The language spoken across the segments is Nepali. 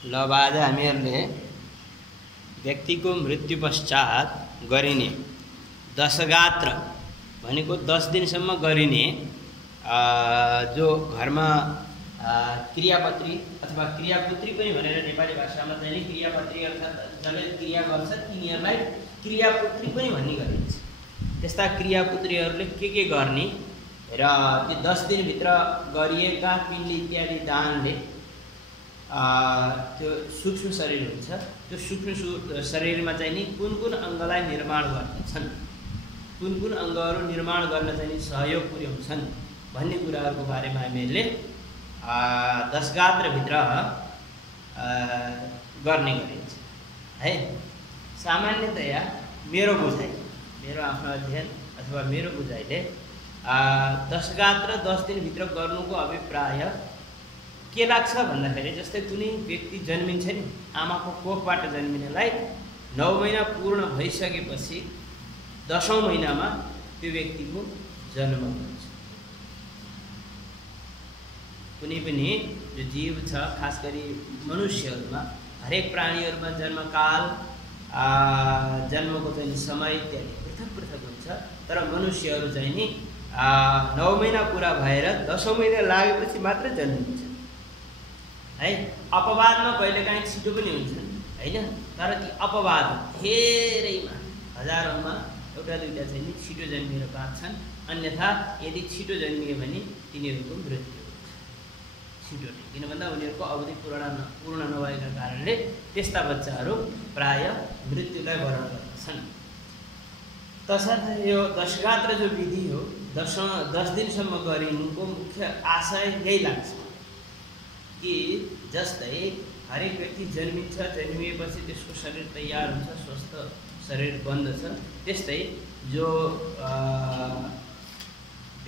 ल अब आज हामीहरूले व्यक्तिको मृत्यु पश्चात गरिने दशगात्र भनेको 10 दिनसम्म गरिने जो घरमा क्रियापत्री अथवा क्रियापुत्री पनि भनेर नेपाली भाषामा चाहिँ क्रियापत्री अर्थात् जसले क्रिया गर्छ तिनीहरूलाई क्रियापुत्री पनि भन्ने गरिन्छ। त्यस्ता क्रियापुत्रीहरूले के गर्ने र ती 10 दिनभित्र गरिएका पिण्ड इत्यादि दानले त्यो सूक्ष्म शरीर हुन्छ, त्यो सूक्ष्म शरीरमा चाहिँ नि कुन अङ्गलाई निर्माण गर्दछन्, कुन अङ्गहरू निर्माण गर्न चाहिँ सहयोग पुर्याउँछन् भन्ने कुराहरूको बारेमा हामीहरूले दशगात्रभित्र गर्ने गरिन्छ है। सामान्यतया मेरो बुझाइ, मेरो आफ्नो अध्ययन अथवा मेरो बुझाइले दशगात्र 10 दिनभित्र गर्नुको अभिप्राय के लाग्छ भन्दाखेरि जस्तै कुनै व्यक्ति जन्मिन्छ नि, आमाको कोखबाट जन्मिनेलाई 9 महिना पूर्ण भइसकेपछि 10औं महिनामा त्यो व्यक्तिको जन्म हुन्छ। कुनै पनि जो जीव छ, खास गरी मनुष्यहरूमा, हरेक प्राणीहरूमा जन्मकाल जन्मको चाहिँ समय इत्यादि पृथक हुन्छ, तर मनुष्यहरू चाहिँ नि 9 महिना पुरा भएर 10औं महिना लागेपछि मात्र जन्मिन्छ है। अपवादमा कहिलेकाहीँ छिटो पनि हुन्छन् हैन, तर ती अपवाद धेरैमा हजारौँमा एउटा दुईटा चाहिँ नि छिटो जन्मिएर बाँच्छन्। अन्यथा यदि छिटो जन्मियो भने तिनीहरूको मृत्यु छिटो नै, किन भन्दा उनीहरूको अवधि पूर्ण नभएका कारणले त्यस्ता बच्चाहरू प्राय मृत्युलाई वरण गर्दछन्। तसर्थ यो दशगात्र जो विधि हो 10 दिनसम्म गरिनुको मुख्य आशय यही लाग्छ कि जस्तै हरेक व्यक्ति जन्मिन्छ, जन्मिएपछि त्यसको शरीर तयार हुन्छ, स्वस्थ शरीर बन्दछ, त्यस्तै जो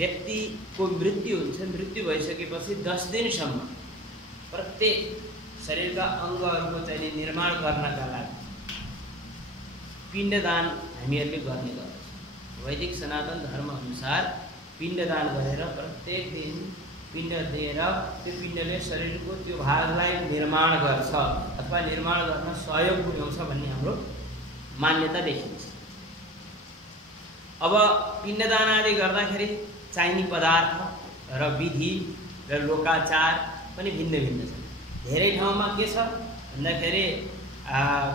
व्यक्तिको मृत्यु हुन्छ, मृत्यु भइसकेपछि 10 दिनसम्म प्रत्येक शरीरका अङ्गहरूको चाहिँ निर्माण गर्नका लागि पिण्डदान हामीहरूले गर्ने गर्छौँ। वैदिक सनातन धर्म अनुसार पिण्डदान गरेर प्रत्येक दिन पिण्ड दिएर त्यो पिण्डले शरीरको त्यो भागलाई निर्माण गर्छ अथवा निर्माण गर्न सहयोग पुर्याउँछ भन्ने हाम्रो मान्यता देखिन्छ। अब पिण्डदान आदि गर्दाखेरि चाहिने पदार्थ र विधि र लोकाचार पनि भिन्न छ। धेरै ठाउँमा के छ भन्दाखेरि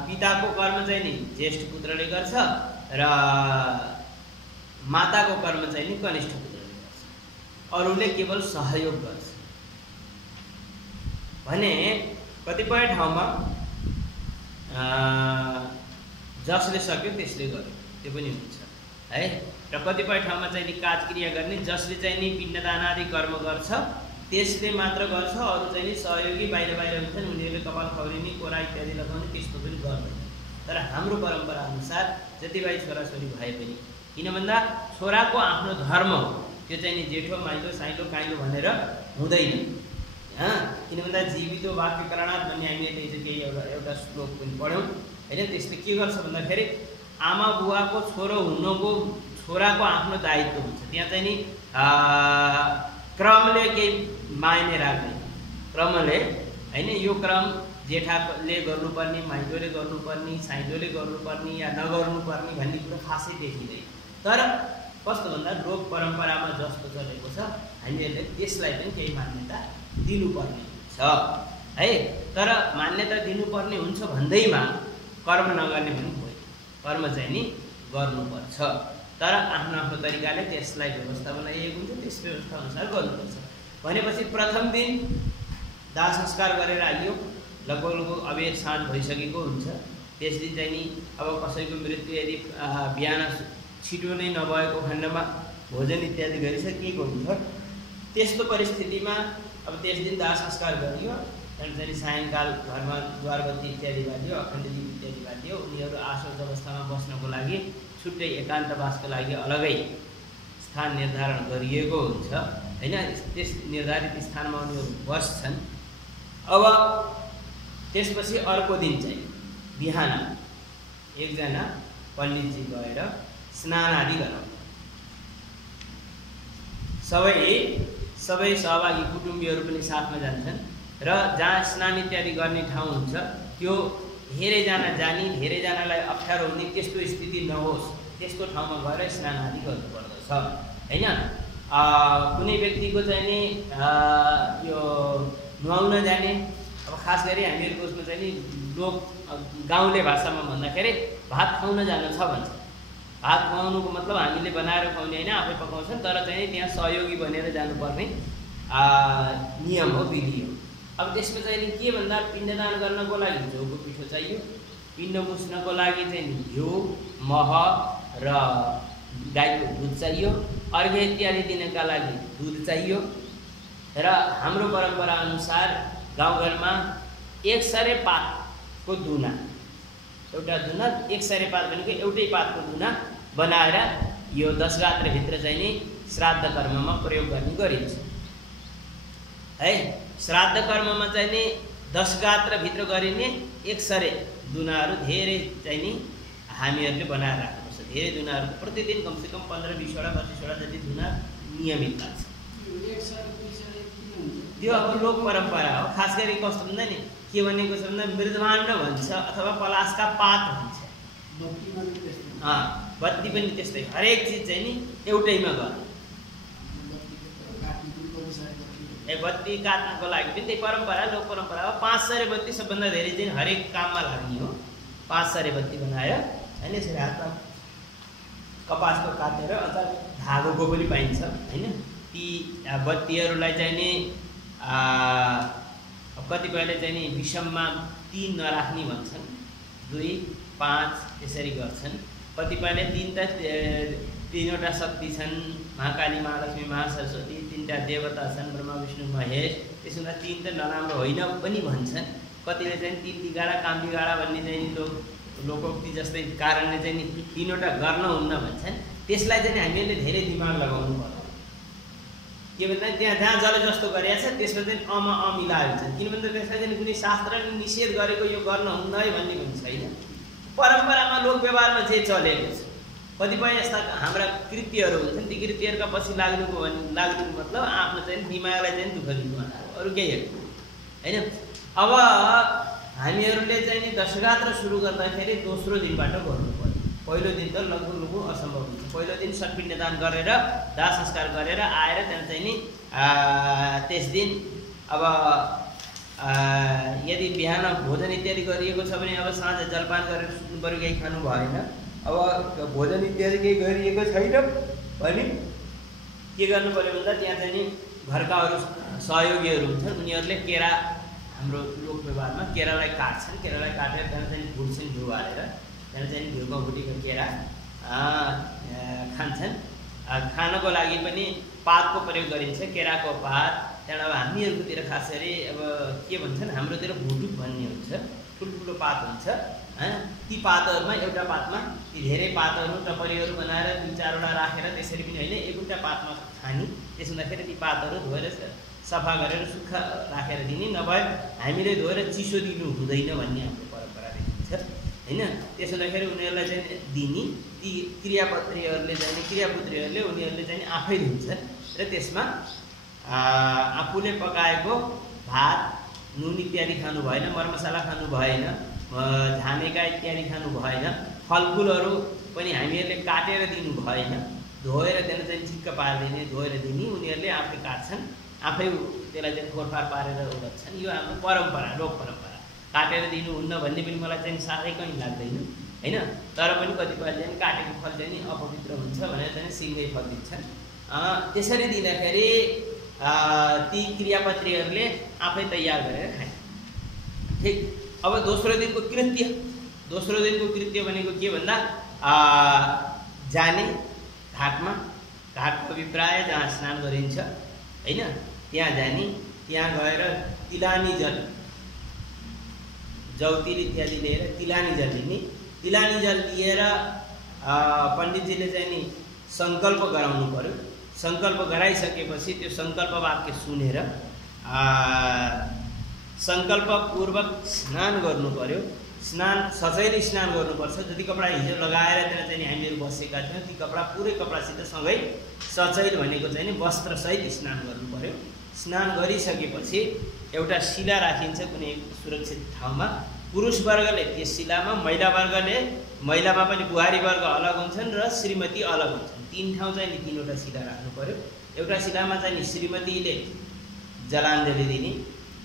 पिताको कर्म चाहिँ नि ज्येष्ठ पुत्रले गर्छ र माताको कर्म चाहिँ नि कनिष्ठ पुत्रले गर्छ, अरूले केवल सहयोग गर्छ भने कतिपय ठाउँमा जसले सक्यो त्यसले गर्यो त्यो पनि हुन्छ है। र कतिपय ठाउँमा चाहिँ नि काजक्रिया गर्ने जसले चाहिँ नि पिण्डदान आदि कर्म गर्छ त्यसले मात्र गर्छ, अरू चाहिँ नि सहयोगी बाहिर हुन्छन्, उनीहरूले कपाल खौरिने कोरा इत्यादि लगाउने त्यस्तो पनि गर्दैन। तर हाम्रो परम्परा अनुसार जति भाइ छोराछोरी भए पनि, किन भन्दा छोराको आफ्नो धर्म हो, त्यो चाहिँ नि जेठो माइलो साइलो काइलो भनेर हुँदैन। किन भन्दा जीवितो वाक्यकरणात् भन्ने हामीले केही एउटा श्लोक पनि पढ्यौँ होइन। त्यसले के गर्छ भन्दाखेरि आमा बुवाको छोरो हुनुको छोराको आफ्नो दायित्व हुन्छ। त्यहाँ चाहिँ नि क्रमले केही मायने राख्दैन, क्रमले होइन। यो क्रम जेठाले गर्नुपर्ने, माइलोले गर्नुपर्ने, साइलोले गर्नुपर्ने या नगर्नुपर्ने भन्ने कुरो खासै देखिँदैन। तर कस्तो भन्दा लोक परम्परामा जस्तो चलेको छ हामीहरूले त्यसलाई पनि केही मान्यता दिनुपर्ने हुन्छ है। तर मान्यता दिनुपर्ने हुन्छ भन्दैमा कर्म नगर्ने पनि होइन, कर्म चाहिँ नि गर्नुपर्छ, तर आफ्नो तरिकाले त्यसलाई व्यवस्था बनाइएको हुन्छ, त्यस व्यवस्था अनुसार गर्नुपर्छ। भनेपछि प्रथम दिन दाह संस्कार गरेर आइयो, लगभग अबेर साँझ भइसकेको हुन्छ। त्यस दिन चाहिँ नि अब कसैको मृत्यु यदि बिहान छिटो नै नभएको खण्डमा भोजन इत्यादि गरिसकेको हुन्छ, त्यस्तो परिस्थितिमा अब त्यस दिन दाह संस्कार गरियो। त्यहाँदेखि चाहिँ सायङ्काल घरमा द्वारबत्ती इत्यादि बाल्यो, अखण्ड दीप इत्यादि बाल्यो। उनीहरू आश्वस्त अवस्थामा बस्नको लागि छुट्टै एकान्तवासको लागि अलगै स्थान निर्धारण गरिएको हुन्छ होइन। त्यस निर्धारित स्थानमा उनीहरू बस्छन्। अब त्यसपछि अर्को दिन चाहिँ बिहान एकजना पण्डितजी गएर स्नान आदि गराउँछ। सबै सहभागी कुटुम्बीहरू पनि साथमा जान्छन्। र जहाँ स्नान इत्यादि गर्ने ठाउँ हुन्छ त्यो धेरैजना जाने धेरैजनालाई अप्ठ्यारो हुने त्यस्तो स्थिति नहोस् त्यस्तो ठाउँमा गएर स्नान आदि गर्नुपर्दछ हैन। कुनै व्यक्तिको चाहिँ नि यो नुहाउन जाने अब खास गरी हामीहरूको उसमा चाहिँ नि लोक गाउँले भाषामा भन्दाखेरि भात खुवाउन जानु छ भन्छ। भात खुवाउनुको मतलब हामीले बनाएर खुवाउने होइन, आफै पकाउँछन्, तर चाहिँ त्यहाँ सहयोगी बनेर जानुपर्ने नियम हो, विधि हो। अब त्यसमा चाहिँ नि के भन्दा पिण्डदान गर्नको लागि घिउको पिठो चाहियो, पिण्ड मुस्नको लागि चाहिँ घिउ मह र गाईको दुध चाहियो, अर्घ्य इत्यादि दिनका लागि दुध चाहियो। र हाम्रो परम्परा अनुसार गाउँघरमा एक सरे पातको दुना, एउटा दुना एक सरे पात भनेको एउटै पातको दुना बनाएर यो 10 रात्रभित्र चाहिँ नि श्राद्ध कर्ममा प्रयोग गर्ने गरिन्छ है। श्राद्ध कर्ममा चाहिँ नि 10 गात्रभित्र गरिने एक सरे दुनाहरू धेरै चाहिँ नि हामीहरूले बनाएर राख्नुपर्छ। धेरै दुनाहरू प्रतिदिन कमसेकम 15-20 वटा 25 वटा जति दुना नियमित लाग्छ। त्यो अब लोक परम्परा हो। खास गरी कस्तो भन्दा नि के भनेको छ भन्दा मृदभाण्ड भन्छ अथवा पलासका पात भन्छ। बत्ती पनि त्यस्तै, हरेक चिज चाहिँ नि एउटैमा गर्नु। बत्ती काट्नको लागि पनि त्यही परम्परा लोक परम्परा हो। 5 सरे बत्ती सबभन्दा धेरै चाहिँ हरेक काममा लाग्ने हो। 5 सरे बत्ती बनायो होइन, यसरी हातमा कपासको काटेर अथवा धागोको पनि पाइन्छ होइन। ती बत्तीहरूलाई चाहिँ नि कतिपयले चाहिँ नि विषममा 3 नराख्ने भन्छन्, 2, 5 त्यसरी गर्छन्। कतिपयले 3 त 3वटा शक्ति छन्, महाकाली महालक्ष्मी महासरस्वती, 3टा देवता छन्, ब्रह्मा विष्णु महेश, त्यसमा 3 त नराम्रो होइन पनि भन्छन्। कतिले चाहिँ 3 बिगाडा काम बिगाडा भन्ने चाहिँ लोकोक्ति जस्तै कारणले चाहिँ नि 3वटा गर्न हुन्न भन्छन्। त्यसलाई चाहिँ हामीले धेरै दिमाग लगाउनु पर्छ। के भन्दा त्यहाँ जहाँ जसले जस्तो गरेको छ त्यसमा चाहिँ मिलाएको छ। किन भन्दा त्यसलाई चाहिँ कुनै शास्त्रले निषेध गरेको यो गर्न हुन्न है भन्ने पनि छैन। परम्परामा लोक व्यवहारमा जे चलेको छ, कतिपय यस्ता हाम्रा कृत्यहरू हुन्छन्, ती कृत्यहरूका पछि लाग्नुको मतलब आफ्नो चाहिँ दिमागलाई चाहिँ दुःख दिनु, अरू केही होइन। अब हामीहरूले चाहिँ नि 10 गात्र सुरु गर्दाखेरि दोस्रो दिनबाट गर्नु पर्यो। पहिलो दिन त लगभग असम्भव हुन्छ। पहिलो दिन सत्पिण्डदान गरेर दाह संस्कार गरेर आएर त्यहाँ चाहिँ नि त्यस दिन अब यदि बिहान भोजन इत्यादि गरिएको छ भने अब साँझ जलपान गरेर सुत्नु पऱ्यो, केही खानु भएन। अब भोजन इत्यादि केही गरिएको छैन भने के गर्नु पऱ्यो भन्दा त्यहाँ चाहिँ नि घरका अरू सहयोगीहरू हुन्छन्, उनीहरूले केरा, हाम्रो लोक व्यवहारमा केरालाई काट्छन्, केरालाई काटेर त्यहाँ चाहिँ भुट्छन् घिउ हालेर, त्यहाँ चाहिँ घिउमा भुटेको केरा खान्छन्। खानको लागि पनि पातको प्रयोग गरिन्छ, केराको पात। त्यहाँबाट अब हामीहरूकोतिर खास गरी अब के भन्छन्, हाम्रोतिर भुटुक भन्ने हुन्छ, ठुल्ठुलो पात हुन्छ होइन। ती पातहरूमा एउटा पातमा ती धेरै पातहरू टपरीहरू बनाएर 2-4 वटा राखेर त्यसरी पनि होइन, एउटा पातमा खाने। त्यसो हुँदाखेरि ती पातहरू धोएर सफा गरेर सुक्खा राखेर दिने, नभए हामीले धोएर चिसो दिनु हुँदैन भन्ने हाम्रो परम्परा देखिन्छ होइन। त्यसो हुँदाखेरि उनीहरूलाई चाहिँ दिने, ती क्रियापुत्रीहरूले उनीहरूले चाहिँ आफै धुन्छन् र त्यसमा आफूले पकाएको भात, नुन इत्यादि खानु भएन, मरमसला खानु भएन, झानेका इत्यादि खानु भएन, फलफुलहरू पनि हामीहरूले काटेर दिनु भएन, धोएर त्यसलाई चाहिँ चिक्क पारिदिने, धोएर दिने। उनीहरूले आफै काट्छन्, आफै त्यसलाई चाहिँ फोरफार पारेर उडाउँछन्। यो हाम्रो परम्परा, लोक परम्परा। काटेर दिनुहुन्न भन्ने पनि मलाई चाहिँ साह्रै कहीँ लाग्दैन होइन। तर पनि कतिपयले चाहिँ काटेको फल चाहिँ नि अपवित्र हुन्छ भनेर चाहिँ सिङ्गै फल दिन्छन्। त्यसरी दिँदाखेरि ती क्रियापत्रीहरूले आफै तयार गरेर खाए। ठिक। अब दोस्रो दिनको कृत्य भनेको के भन्दा जाने घाटको अभिप्राय जहाँ स्नान गरिन्छ होइन, त्यहाँ जाने, त्यहाँ गएर तिलानी जल, जौतिर इत्यादि लिएर तिलानी जल लिने। तिलानी जल लिएर पण्डितजीले चाहिँ नि सङ्कल्प गराउनु पर्यो। सङ्कल्प गराइसकेपछि त्यो सङ्कल्प वाक्य सुनेर सङ्कल्पपूर्वक स्नान गर्नु पर्यो। सचैले स्नान गर्नुपर्छ। जति कपडा हिजो लगाएर त्यहाँ चाहिँ हामीहरू बसेका थियौँ ती कपडा पुरै कपडासित सँगै सचैल भनेको चाहिँ नि वस्त्रसहित स्नान गर्नु पर्यो। स्नान गरिसकेपछि एउटा शिला राखिन्छ कुनै सुरक्षित ठाउँमा। पुरुष वर्गले त्यस शिलामा, महिलामा पनि बुहारी वर्ग अलग हुन्छन् र श्रीमती अलग हुन्छन्। 3 ठाउँ चाहिँ नि 3वटा शिला राख्नु पर्यो। एउटा शिलामा चाहिँ नि श्रीमतीले जलाञ्जली दिने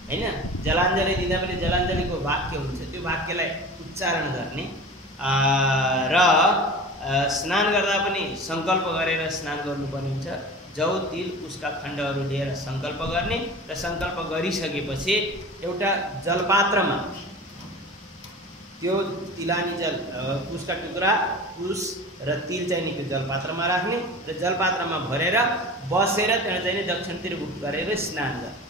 हैन, जलाञ्जली दिँदा पनि जलाञ्जलीको वाक्य हुन्छ, त्यो वाक्यलाई उच्चारण गर्ने र स्नान गर्दा पनि सङ्कल्प गरेर स्नान गर्नुपर्ने हुन्छ। जौ तिल कुशका खण्डहरू लिएर सङ्कल्प गर्ने र सङ्कल्प गरिसकेपछि एउटा जलपात्रमा त्यो तिलानी जल, कुशका टुक्रा, कुश र तिल चाहिँ नि त्यो जलपात्रमा राख्ने र जलपात्रमा भरेर बसेर त्यहाँ चाहिँ नि दक्षिणतिर मुख गरेर स्नान गर्ने।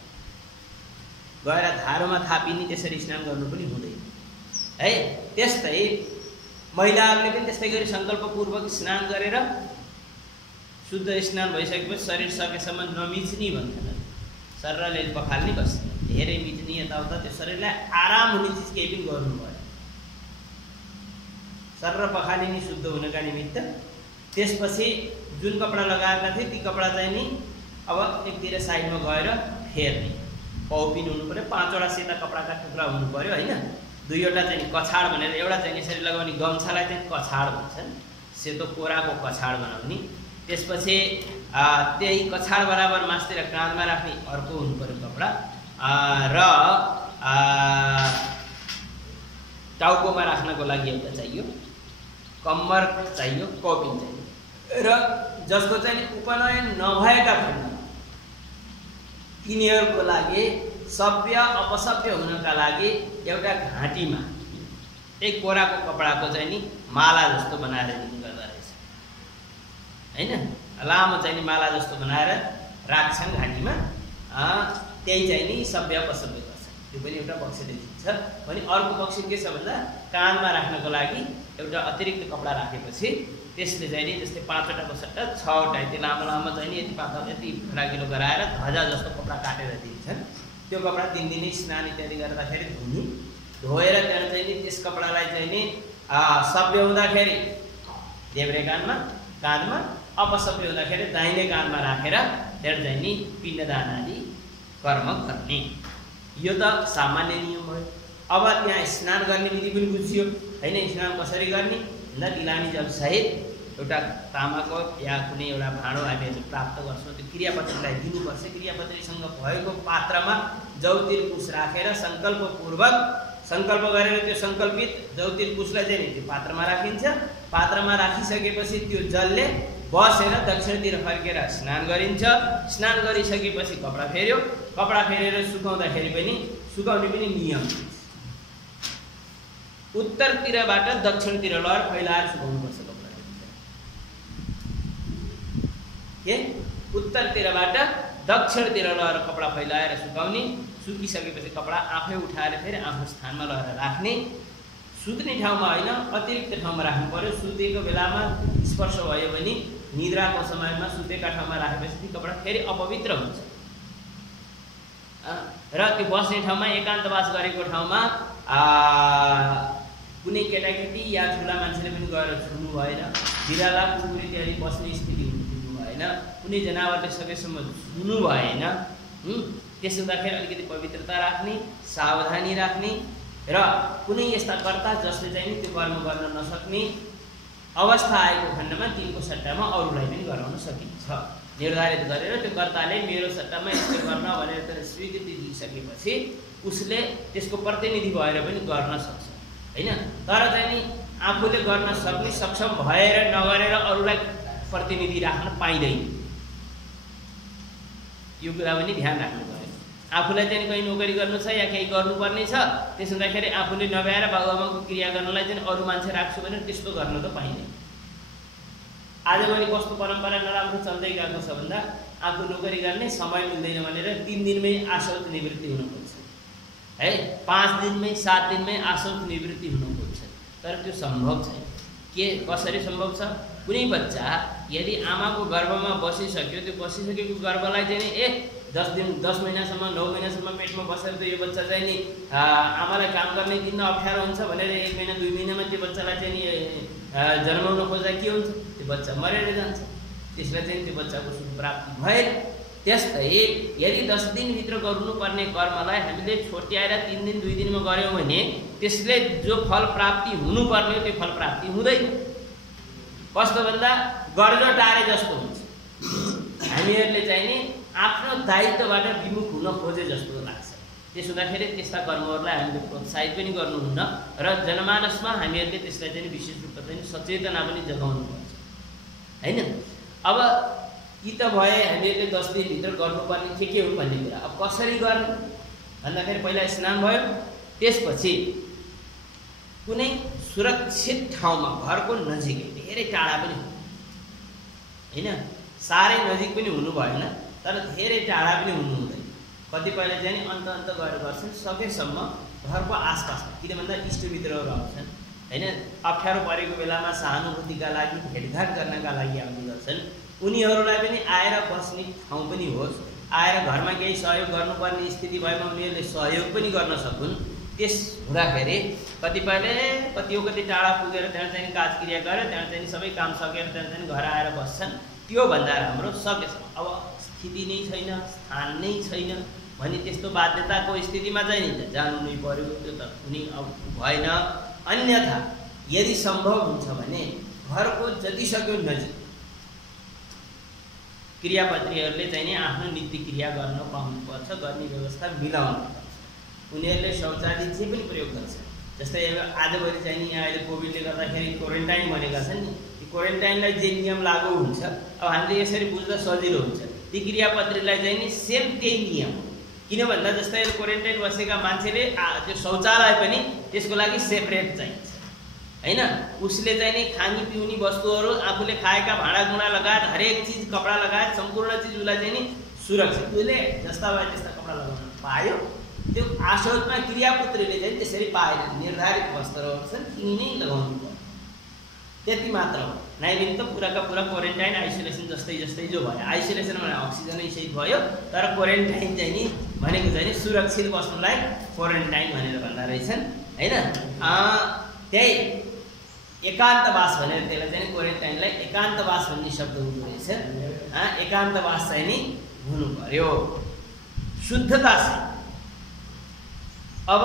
गएर धारोमा थापिने त्यसरी स्नान गर्नु पनि हुँदैन है। त्यस्तै महिलाहरूले पनि त्यस्तै गरी सङ्कल्पपूर्वक स्नान गरेर शुद्ध स्नान भइसकेपछि शरीर सकेसम्म नमिच्ने भन्छन्। शरीरले पखाल्ने बस, धेरै मिच्ने यताउता, त्यो शरीरलाई आराम हुने चिज केही पनि गर्नु पर्यो। शरीर पखालिने शुद्ध हुनका निमित्त त्यसपछि जुन कपडा लगाएका थिए ती कपडा चाहिँ नि अब एकतिर साइडमा गएर फेर्ने। पौपिन हुनु पर्यो, 5वटा सेता कपडाका टुक्रा हुनु पर्यो हैन। 2वटा चाहिँ नि कछाड भनेर, एउटा चाहिँ यसरी लगाउने गम्छालाई चाहिँ कछाड भन्छन्, सेतो कोराको कछाड बनाउने। त्यसपछि त्यही कछाड बराबर मास्तिर काँधमा राख्ने अर्को हुनु पर्यो कपडा र टाउकोमा राख्नको लागि एउटा चाहियो, कम्मर चाहियो, कौपिन चाहियो र जसको चाहिँ उपनयन नभएका खण्ड तिनीहरूको लागि सभ्य अपसभ्य हुनका लागि एउटा घाँटीमा एक कोराको कपडाको चाहिँ नि माला जस्तो बनाएर दिने गर्दो रहेछ हैन। लामो चाहिँ नि माला जस्तो बनाएर राख्छन् घाँटीमा, त्यही चाहिँ नि सभ्य अपसभ्य गर्छ। त्यो पनि एउटा पक्षले दिन्छ भने अर्को पक्ष के छ भन्दा काँधमा राख्नको लागि एउटा अतिरिक्त कपडा राखेपछि त्यसले चाहिँ नि जस्तै 5वटाको सट्टा 6वटा यति लामो लामो चाहिँ नि यति पातलो यति फराकिलो गराएर ध्वजा जस्तो कपडा काटेर दिन्छन्। त्यो कपडा दिनदिनै स्नान इत्यादि गर्दाखेरि धोएर त्यहाँ चाहिँ नि त्यस कपडालाई चाहिँ नि सभ्य हुँदाखेरि देब्रे काँधमा, अपसभ्य हुँदाखेरि दाहिने काँधमा राखेर त्यहाँ चाहिँ नि पिण्डदान आदि कर्म गर्ने। यो त सामान्य नियम भयो। अब त्यहाँ स्नान गर्ने विधि पनि बुझियो हैन। स्नान कसरी गर्ने भन्दा तिलानी जलसहित एउटा तामाको या कुनै एउटा भाँडो हामीले प्राप्त गर्छौँ, त्यो क्रियापत्रीलाई दिनुपर्छ। क्रियापत्रीसँग भएको पात्रमा जौतिल कुश राखेर सङ्कल्पपूर्वक सङ्कल्प गरेर त्यो सङ्कल्पित जौतिल कुशलाई चाहिँ त्यो पात्रमा राखिन्छ। पात्रमा राखिसकेपछि त्यो जलले बसेर दक्षिणतिर फर्केर स्नान गरिन्छ। स्नान गरिसकेपछि कपडा फेर्यो, कपडा फेरेर सुकाउँदाखेरि पनि सुकाउने पनि नियम उत्तरतिरबाट दक्षिणतिर लहर फैलाएर सुकाउनुपर्छ कपडा। के उत्तरतिरबाट दक्षिणतिर लहर कपडा फैलाएर सुकाउने। सुकिसकेपछि कपडा आफै उठाएर फेरि आफ्नो स्थानमा लगेर राख्ने। सुत्ने ठाउँमा होइन, अतिरिक्त ठाउँमा राख्नु पर्यो। सुतेको बेलामा स्पर्श भयो भने निद्राको समयमा सुतेका ठाउँमा राखेपछि ती कपडा फेरि अपवित्र हुन्छ र त्यो बस्ने ठाउँमा एकान्तवास गरेको ठाउँमा कुनै केटाकेटी या ठुला मान्छेले पनि गएर छुनु भएन। बिराला कुकुर इत्यादि बस्ने स्थिति हुनु भएन। कुनै जनावरले सकेसम्म छुनु भएन। त्यसो हुँदाखेरि अलिकति पवित्रता राख्ने, सावधानी राख्ने र कुनै यस्ता कर्ता जसले चाहिँ नि त्यो कर्म गर्न नसक्ने अवस्था आएको खण्डमा तिनको सट्टामा अरूलाई पनि गराउन सकिन्छ। निर्धारित गरेर त्यो कर्ताले मेरो सट्टामा यस्तो गर्न भनेर त्यसले स्वीकृति दिइसकेपछि उसले त्यसको प्रतिनिधि भएर पनि गर्न सक्छ हैन। तर चाहिँ नि आफूले गर्न सक्ने सक्षम भएर नगरेर अरूलाई प्रतिनिधि राख्न पाइँदैन। यो कुरा पनि ध्यान राख्नु पर्यो। आफूलाई चाहिँ कहीँ नोकरी गर्नु छ या केही गर्नुपर्ने छ, त्यसो हुँदाखेरि आफूले नभएर बाबुआमाको क्रिया गर्नलाई चाहिँ अरू मान्छे राख्छु भने त्यस्तो गर्न त पाइँदैन। आजभोलि कस्तो परम्परा नराम्रो चल्दै गएको छ भन्दा आफू नोकरी गर्ने समय मिल्दैन भनेर 3 दिनमै आशौच निवृत्ति हुन खोज्छ है, 5 दिनमै 7 दिनमै आशौच निवृत्ति हुन खोज्छ। तर त्यो सम्भव छैन। के कसरी सम्भव छ? कुनै बच्चा यदि आमाको गर्भमा बसिसक्यो, त्यो बसिसकेको गर्भलाई चाहिँ 10 महिनासम्म 9 महिनासम्म पेटमा बसेर त यो बच्चा चाहिँ नि आमालाई काम गर्ने दिन अप्ठ्यारो हुन्छ भनेर 1 महिना 2 महिनामा त्यो बच्चालाई चाहिँ नि जन्माउन खोज्दा के हुन्छ? त्यो बच्चा मरेर जान्छ। त्यसलाई चाहिँ त्यो बच्चाको सुख प्राप्ति भएन। त्यस्तै यदि 10 दिनभित्र गर्नुपर्ने कर्मलाई हामीले छोट्याएर 3 दिन 2 दिनमा गर्यौँ भने त्यसले जो फल प्राप्ति हुनुपर्ने त्यो फल प्राप्ति हुँदैन। कस्तो भन्दा गर्जो टारे जस्तो हुन्छ। हामीहरूले चाहिँ नि आफ्नो दायित्वबाट विमुख हुन खोजे जस्तो लाग्छ। त्यसो हुँदाखेरि त्यस्ता कर्महरूलाई हामीले प्रोत्साहित पनि गर्नुहुन्न र जनमानसमा हामीहरूले त्यसलाई चाहिँ विशेष रूपमा चाहिँ सचेतना पनि जगाउनुपर्छ हैन। अब यी त भए हामीहरूले 10 दिनभित्र गर्नुपर्ने के हुन् भन्ने कुरा। अब कसरी गर्ने भन्दाखेरि पहिला स्नान भयो, त्यसपछि कुनै सुरक्षित ठाउँमा घरको नजिकै, धेरै टाढा पनि हैन, साह्रै नजिक पनि हुनु भएन तर धेरै टाढा पनि हुनु हुँदैन। कतिपयले चाहिँ अन्त गएर गर्छन् सकेसम्म घरको आसपासमा, किन भन्दा इष्टमित्रहरू आउँछन् हैन, अप्ठ्यारो परेको बेलामा सहानुभूतिका लागि भेटघाट गर्नका लागि आउने गर्छन्। उनीहरूलाई पनि आएर बस्ने ठाउँ पनि होस्, आएर घरमा केही सहयोग गर्नुपर्ने स्थिति भएमा उनीहरूले सहयोग पनि गर्न सकुन्। त्यस हुँदाखेरि कतिपयले कति टाढा पुगेर त्यहाँ चाहिँ काजक्रिया गरेर त्यहाँ चाहिँ सबै काम सकेर त्यहाँ चाहिँ घर आएर बस्छन्। त्योभन्दा राम्रो सकेसम्म, अब स्थिति नै छैन, स्थान नै छैन भने त्यस्तो बाध्यताको स्थितिमा चाहिँ नि जानु नै पर्यो, त्यो त कुनै अब भएन। अन्यथा यदि सम्भव हुन्छ भने घरको जति सक्यो नजिक क्रियापत्रीहरूले चाहिँ नि आफ्नो नित्य क्रिया गर्न पाउनुपर्छ, गर्ने व्यवस्था मिलाउनुपर्छ। उनीहरूले शौचालय जे पनि प्रयोग गर्छ, जस्तै अब आजभोलि चाहिँ नि यहाँ अहिले कोभिडले गर्दाखेरि क्वारेन्टाइन भनेका छन् नि, ती क्वारेन्टाइनलाई जे नियम लागू हुन्छ अब हामीले यसरी बुझ्दा सजिलो हुन्छ। ती क्रियापत्रीलाई चाहिँ नि सेम त्यही नियम, किन भन्दा जस्तै क्वारेन्टाइन बसेका मान्छेले त्यो शौचालय पनि त्यसको लागि सेपरेट चाहिन्छ हैन। उसले चाहिँ नि खानी पिउने वस्तुहरू, आफूले खाएका भाँडाकुँडा लगायत हरेक चिज, कपडा लगायत सम्पूर्ण चिज उसलाई चाहिँ नि सुरक्षित, उसले जस्ता भए त्यस्ता कपडा लगाउन पायो। त्यो आशोधमा क्रियापत्रीले चाहिँ त्यसरी पाएन, निर्धारित वस्त्रहरू छन् तिनी नै लगाउनु पर्यो, त्यति मात्र हो। नाइ भने त पुराका पुरा क्वारेन्टाइन आइसोलेसन जस्तै जो भयो। आइसोलेसन भने अक्सिजनै सहित भयो, तर क्वारेन्टाइन चाहिँ नि भनेको चाहिँ नि सुरक्षित बस्नुलाई क्वारेन्टाइन भनेर भन्दा रहेछन् हैन। त्यही एकान्तवास भनेर त्यसलाई चाहिँ क्वारेन्टाइनलाई एकान्तवास भन्ने शब्द हुँदो रहेछ। एकान्तवास चाहिँ नि हुनु पर्यो शुद्धता चाहिँ। अब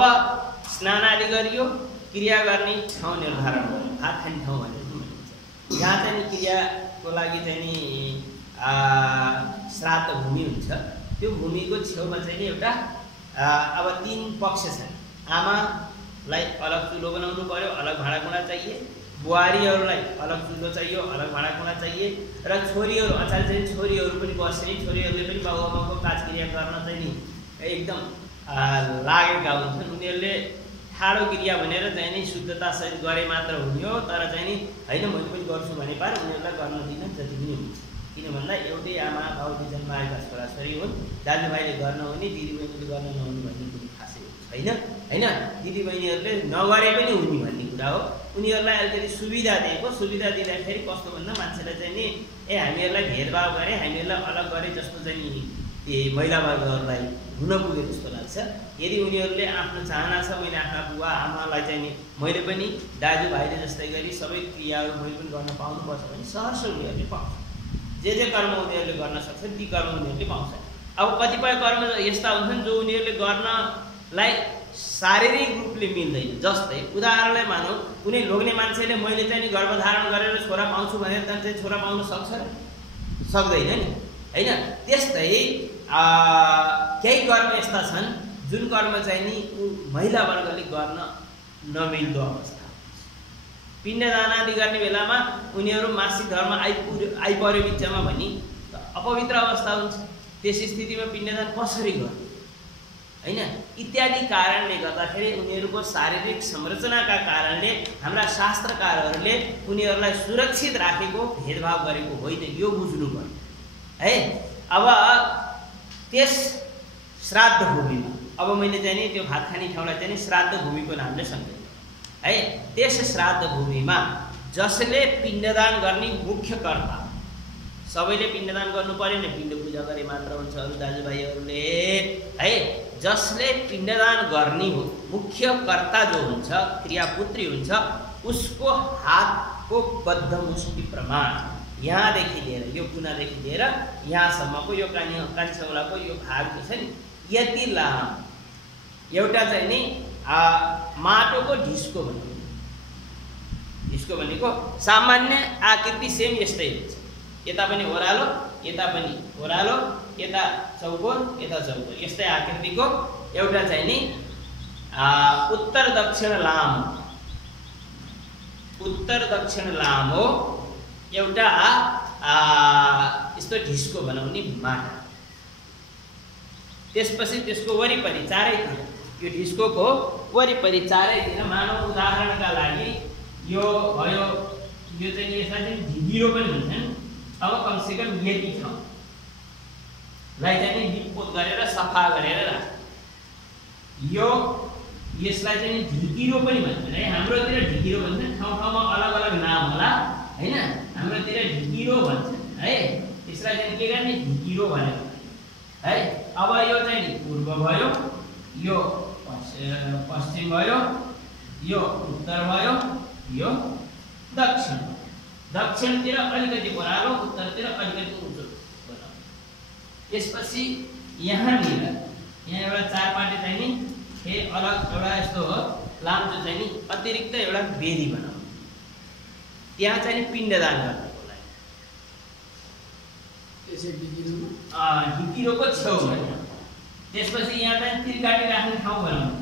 स्नान आदि गरियो, क्रिया गर्ने ठाउँ निर्धारण गर्यो, हात खाने ठाउँ भनेर भनिन्छ। जहाँ चाहिँ क्रियाको लागि चाहिँ नि श्राद्ध भूमि हुन्छ, त्यो भूमिको छेउमा चाहिँ नि एउटा अब 3 पक्ष छन्। आमालाई अलग चुलो बनाउनु पर्यो, अलग भाँडाकुँडा चाहिए, बुहारीहरूलाई अलग चुलो चाहियो, अलग भाँडाकुँडा चाहिए, र छोरीहरू अचार चाहिँ छोरीहरू पनि बस्ने, छोरीहरूले पनि बाबुआमाको काजक्रिया गर्न चाहिँ नि एकदम लागेका हुन्छन्। उनीहरूले ठाडो क्रिया भनेर चाहिँ नि शुद्धतासहित गरे मात्र हुने हो, तर चाहिँ नि होइन मैले पनि गर्छु भने पार उनीहरूलाई गर्न दिन जति पनि हुन्छ। किन भन्दा एउटै आमा बाउले जन्माएका छोराछोरी हुन्, दाजुभाइले गर्न हुने, दिदीबहिनीले गर्न नहुने भन्ने कुरो खासै होइन हैन। दिदीबहिनीहरूले नगरे पनि हुने भन्ने कुरा हो। उनीहरूलाई अलिकति सुविधा दिएको, सुविधा दिँदाखेरि कस्तो भन्दा मान्छेलाई चाहिँ नि हामीहरूलाई भेदभाव गरे, हामीहरूलाई अलग गरे जस्तो चाहिँ नि महिला वर्गहरूलाई हुन पुगे जस्तो लाग्छ। यदि उनीहरूले आफ्नो चाहना छ, मैले आफ्ना बुवा आमालाई चाहिँ नि मैले पनि दाजुभाइले जस्तै गरी सबै क्रियाहरू मैले पनि गर्न पाउनुपर्छ भने सहर्ष उनीहरूले पाउँछ। जे कर्म उनीहरूले गर्न सक्छन् ती कर्म उनीहरूले पाउँछन्। अब कतिपय कर्म यस्ता हुन्छन् जो उनीहरूले गर्नलाई शारीरिक रूपले मिल्दैन। जस्तै उदाहरणलाई मानौँ, कुनै लोग्ने मान्छेले मैले चाहिँ नि गर्भधारण गरेर छोरा पाउँछु भनेर चाहिँ छोरा पाउन सक्छ र सक्दैन नि हैन। त्यस्तै केही कर्म यस्ता छन् जुन कर्म चाहिँ नि महिला वर्गले गर्न नमिल्दो अवस्था। पिण्डदान आदि गर्ने बेलामा उनीहरू मासिक धर्म आइपर्यो बिचमा भनी अपवित्र अवस्था हुन्छ। त्यस स्थितिमा पिण्डदान कसरी गर्ने हैन इत्यादि कारणले गर्दाखेरि उनीहरूको शारीरिक संरचनाका कारणले हाम्रा शास्त्रकारहरूले उनीहरूलाई सुरक्षित राखेको, भेदभाव गरेको होइन, यो बुझ्नु पर्यो है। अब त्यस श्राद्ध भूमिमा अब मैले चाहिँ नि त्यो भात खाने ठाउँलाई चाहिँ नि श्राद्ध भूमिको नामले सम्झिनु है। त्यस श्राद्ध भूमिमा जसले पिण्डदान गर्ने मुख्य कर्ता, सबैले पिण्डदान गर्नु पर्यो नि, पिण्ड पूजा गरे मात्र हुन्छ अरू दाजुभाइहरूले है। जसले पिण्डदान गर्ने हो मुख्य कर्ता जो हुन्छ, क्रियापुत्री हुन्छ, उसको हातको बद्ध मुष्टि प्रमाण यहाँदेखि लिएर यो कुनादेखि लिएर यहाँसम्मको यो कान्छौलाको यो भाग जो छ नि यति लामो एउटा चाहिँ नि माटोको ढिस्को बनाउने। ढिस्को भनेको सामान्य आकृति सेम यस्तै हुन्छ, यता पनि ओह्रालो यता पनि ओह्रालो, यता चौकोन यता चौकोन, यस्तै आकृतिको एउटा चाहिँ नि उत्तर दक्षिण लामो एउटा यस्तो ढिस्को बनाउने माटो। त्यसपछि त्यसको वरिपरि चारैतिर यो ढिस्कोको वरिपरि चारैतिर मानव उदाहरणका लागि यो भयो, यो चाहिँ यसलाई चाहिँ ढिगिरो पनि भन्छ नि। अब कमसेकम यति ठाउँलाई चाहिँ लिपपोत गरेर सफा गरेर राख्छ। यो यसलाई चाहिँ ढिगिरो पनि भन्छन् है, हाम्रोतिर ढिगिरो भन्छन्, ठाउँ ठाउँमा अलग अलग नाम होला हैन। हाम्रोतिर ढिगिरो भन्छन् है, यसलाई चाहिँ के गर्ने ढिगिरो भनेको है। अब यो चाहिँ पूर्व भयो, यो पश्चिम भयो, यो उत्तर भयो, यो दक्षिण। दक्षिणतिर अलिकति ओह्रालो, उत्तरतिर अलिकति उल्टो बनाऊ। त्यसपछि यहाँनिर यहाँ एउटा चारपाटे चाहिँ नि अलग एउटा यस्तो हो लाम्चो चाहिँ नि अतिरिक्त एउटा बेदी बनाऊ। त्यहाँ चाहिँ पिण्डदान गर्नको लागि ढिकिरोको छेउमा। त्यसपछि यहाँ चाहिँ त्रिकाटी राख्ने ठाउँ बनाउनु,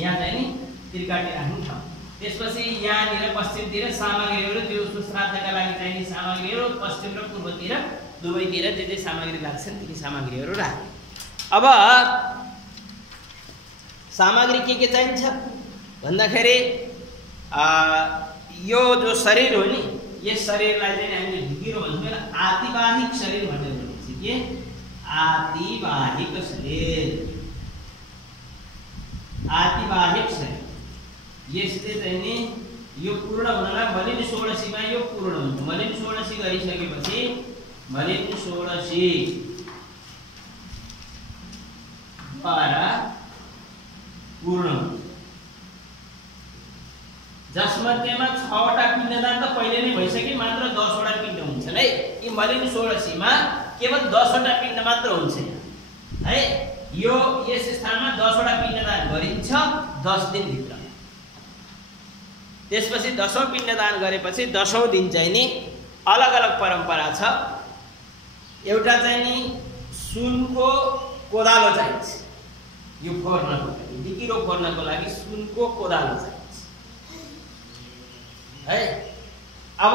यहाँ चाहिँ नि त्रिकाटी राख्ने ठाउँ। त्यसपछि यहाँनिर पश्चिमतिर सामग्रीहरू, त्यो उसको श्राद्धका लागि चाहिने सामग्रीहरू पश्चिम र पूर्वतिर दुवैतिर जे जे सामग्री लाग्छन् ती सामग्रीहरू राख्ने। अब सामग्री के चाहिन्छ भन्दाखेरि यो जो शरीर हो नि, यस शरीरलाई चाहिँ हामीले ढिकिरो भन्छौँ, आतिवाहिक शरीर भनेर भनिन्छ। के आतिवाहिक शरीर, आतिवाहिक शरीर। यसले चाहिँ नि यो पूर्ण हुनलाई मलिन षोडशीमा यो पूर्ण हुन्छ। मलिन षोडशी गरिसकेपछि मलिन षोडशी द्वारा पूर्ण हुन्छ, जसमध्येमा 6वटा पिण्डदान त पहिले नै भइसके, मात्र 10वटा पिण्ड हुन्छन् है। यी मलिन षोडशीमा केवल 10वटा पिण्ड मात्र हुन्छ है। यो यस स्थानमा 10वटा पिण्डदान गरिन्छ 10 दिनभित्र। त्यसपछि 10औं पिण्डदान गरेपछि 10औं दिन चाहिँ नि अलग अलग परम्परा छ। एउटा चाहिँ नि सुनको कोदालो चाहिन्छ, यो फोर्नको लागि, ढिकिरो फोर्नको लागि सुनको कोदालो चाहिन्छ है। अब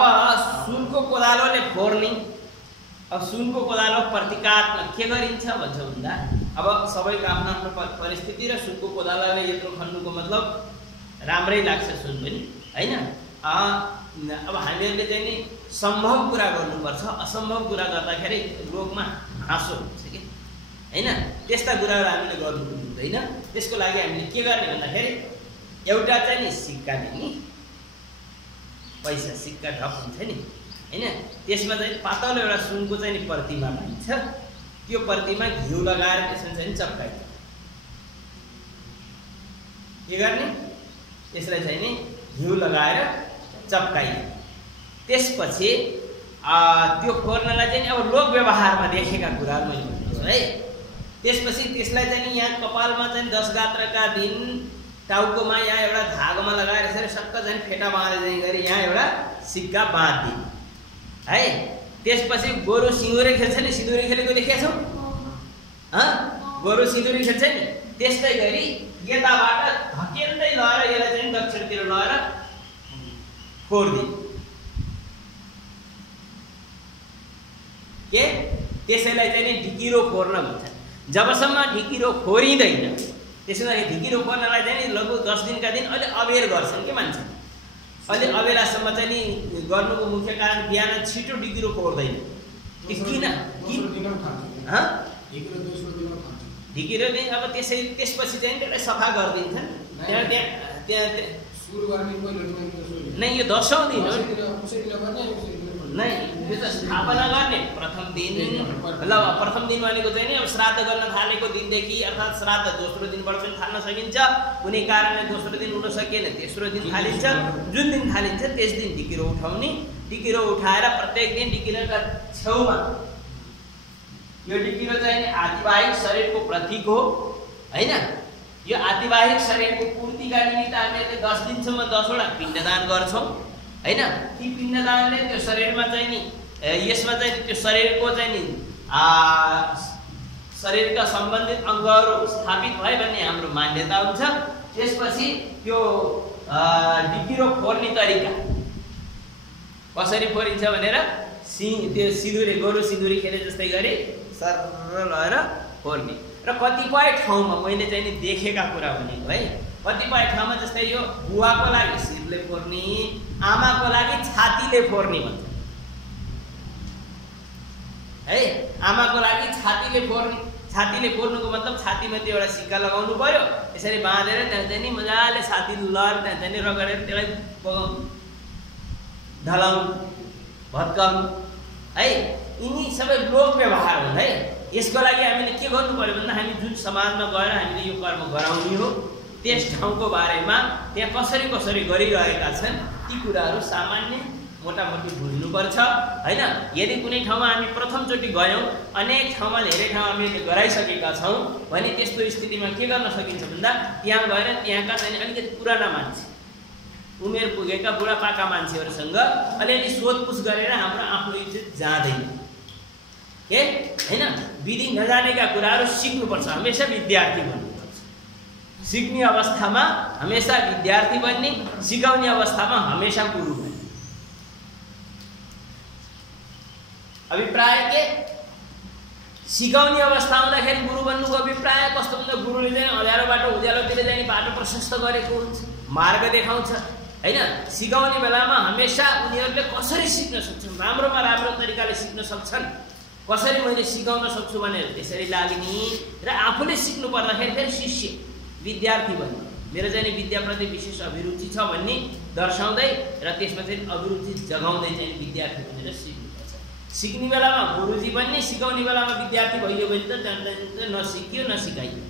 सुनको कोदालोले फोर्ने, अब सुनको कोदालो प्रतीकात्मक के गरिन्छ भन्छ भन्दा, अब सबैको आफ्नो आफ्नो परिस्थिति र सुनको कोदालोले यत्रो खन्नुको मतलब राम्रै लाग्छ सुन पनि हैन। अब हामीहरूले चाहिँ नि सम्भव कुरा गर्नुपर्छ, असम्भव कुरा गर्दाखेरि लोकमा हाँसो हुन्छ कि हैन। त्यस्ता कुराहरू हामीले गर्नु हुँदैन। त्यसको लागि हामीले के गर्ने भन्दाखेरि एउटा चाहिँ नि सिक्का लिने, पैसा सिक्का ढक हुन्छ नि हैन। त्यसमा चाहिँ पातलो एउटा सुनको चाहिँ नि प्रतिमा पाइन्छ। त्यो प्रतिमा घिउ लगाएर त्यसमा चाहिँ चप्काइन्छ। के गर्ने, त्यसलाई चाहिँ नि घिउ लगाएर चप्काइन्छ। त्यसपछि त्यो फोर्नलाई चाहिँ अब लोक व्यवहारमा देखेका कुराहरू मैले भन्छु है। त्यसपछि त्यसलाई चाहिँ नि यहाँ कपालमा चाहिँ 10 गात्रका दिन टाउकोमा यहाँ एउटा धागोमा लगाएर यसरी सक्क चाहिँ फेटा बाँधे गरी यहाँ एउटा सिक्का बाँधिदिने है। त्यसपछि गोरु सिँदुरे खेल्छ नि, सिँदुरे खेलेको देखेका छौ गोरु सिँदुरे खेल्छ नि, त्यस्तै गरी यताबाट धकेल्दै लगेर यसलाई चाहिँ दक्षिणतिर लगेर फोर्दिने। के त्यसैलाई चाहिँ नि ढिकिरो फोर्न भन्छ। जबसम्म ढिकिरो फोरिँदैन त्यसैले ढिकिरो फोर्नलाई चाहिँ नि लगभग 10 दिनका दिन अलि अबेर गर्छन् के मान्छे। अलि अबेलासम्म चाहिँ नि गर्नुको मुख्य कारण बिहान छिटो ढिकिरो फोर्दैन। किन ढिकिरो दिन अब त्यसपछि चाहिँ त्यसलाई सफा गरिदिन्छन्। नै यो 10औं दिन हो नै यो त स्थापना गर्ने प्रथम दिन ल प्रथम दिन भनेको चाहिँ नि अब श्राद्ध गर्न थालेको दिनदेखि अर्थात् श्राद्ध दोस्रो दिनबाट पनि थाल्न सकिन्छ कुनै कारणले दोस्रो दिन हुन सकेन तेस्रो दिन थालिन्छ जुन दिन थालिन्छ त्यस दिन ढिकिरो उठाउने ढिकिरो उठाएर प्रत्येक दिन ढिकिरोका छेउमा यो ढिकिरो चाहिँ नि आदिवाहिक शरीरको प्रतीक हो हैन यो आदिवाहिक शरीरको पूर्तिका निमित्त हामीले 10 दिनसम्म 10 वटा पिण्डदान गर्छौं हैन ती पिण्डदानले त्यो शरीरमा चाहिँ नि यसमा चाहिँ त्यो शरीरको चाहिँ नि शरीरका सम्बन्धित अङ्गहरू स्थापित भए भन्ने हाम्रो मान्यता हुन्छ त्यसपछि त्यो ढिकिरो फोर्ने तरिका कसरी फोरिन्छ भनेर त्यो सिन्दुरी गोरु सिन्दुरी खेले जस्तै गरी सरर लगाएर फोर्ने र कतिपय ठाउँमा मैले चाहिँ नि देखेका कुरा भनेको है कतिपय ठाउँमा जस्तै यो बुवाको लागि शिरले फोर्ने आमाको लागि छातीले फोर्ने भन्छ है आमाको लागि छातीले फोर्नुको मतलब छातीमा त्यो एउटा सिक्का लगाउनु पर्यो यसरी बाँधेर त्यहाँ चाहिँ नि मजाले छाती लर त्यहाँ चाहिँ नि रगडेर त्यसलाई ढलाउनु भत्काउनु है यिनी सबै लोक व्यवहार हुन् है यसको लागि हामीले के गर्नु पर्यो भन्दा हामी जुन समाजमा गएर हामीले यो कर्म गराउने हो त्यस ठाउँको बारेमा त्यहाँ कसरी कसरी गरिरहेका छन् ती कुराहरू सामान्य मोटामोटी बुझ्नुपर्छ हैन यदि कुनै ठाउँमा हामी प्रथमचोटि गयौं अनेक ठाउँमा धेरै ठाउँ हामीले गराइसकेका छौं भने त्यस्तो स्थितिमा के गर्न सकिन्छ भन्दा त्यहाँ गएर त्यहाँका चाहिँ अलिकति पुराना मान्छे उमेर पुगेका बुढापाका मान्छेहरूसँग अलिअलि सोधपुछ गरेर हाम्रो आफ्नो इज्जत जाँदैन के हैन विधि नजानेका कुराहरू सिक्नुपर्छ हमेशा विद्यार्थी बन्नुपर्छ सिक्ने अवस्थामा हमेशा विद्यार्थी बन्ने सिकाउने अवस्थामा हमेशा गुरु बन्ने अभिप्राय के सिकाउने अवस्था आउँदाखेरि गुरु बन्नुको अभिप्राय कस्तो भन्दा गुरुले चाहिँ अँध्यारोबाट उज्यालोतिर जाने बाटो प्रशस्त गरेको हुन्छ मार्ग देखाउँछ हैन सिकाउने बेलामा हमेशा उनीहरूले कसरी सिक्न सक्छन् राम्रोमा राम्रो तरिकाले सिक्न सक्छन् कसरी मैले सिकाउन सक्छु भनेर त्यसरी लाग्ने र आफूले सिक्नु पर्दाखेरि फेरि शिष्य विद्यार्थी बन्ने मेरो चाहिँ विद्याप्रति विशेष अभिरुचि छ भन्ने दर्शाउँदै र त्यसमा चाहिँ अभिरुचि जगाउँदै चाहिँ विद्यार्थी बनेर सिक्नुपर्छ सिक्ने बेलामा गुरुजी बन्ने सिकाउने बेलामा विद्यार्थी भइयो भने त नसिकियो नसिकाइयो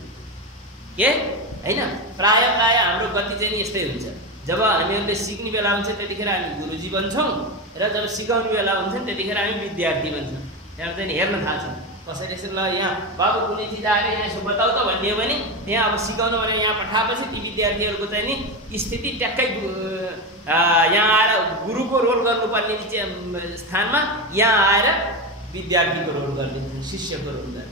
के हैन प्राय हाम्रो गति चाहिँ यस्तै हुन्छ जब हामीहरूले सिक्ने बेला हुन्छ त्यतिखेर हामी गुरुजी बन्छौं र जब सिकाउने बेला हुन्छ त्यतिखेर हामी विद्यार्थी बन्छौं त्यहाँ चाहिँ हेर्न थाल्छौँ कसैले यसरी ल यहाँ बाबु कुनै चिज आएर यहाँ यसो बताउ त भनिदियो भने त्यहाँ अब सिकाउनु भनेर यहाँ पठाएपछि ती विद्यार्थीहरूको चाहिँ नि स्थिति ट्याक्कै यहाँ आएर गुरुको रोल गर्नुपर्ने स्थानमा यहाँ आएर विद्यार्थीको रोल गर्ने शिष्यको रोल गर्ने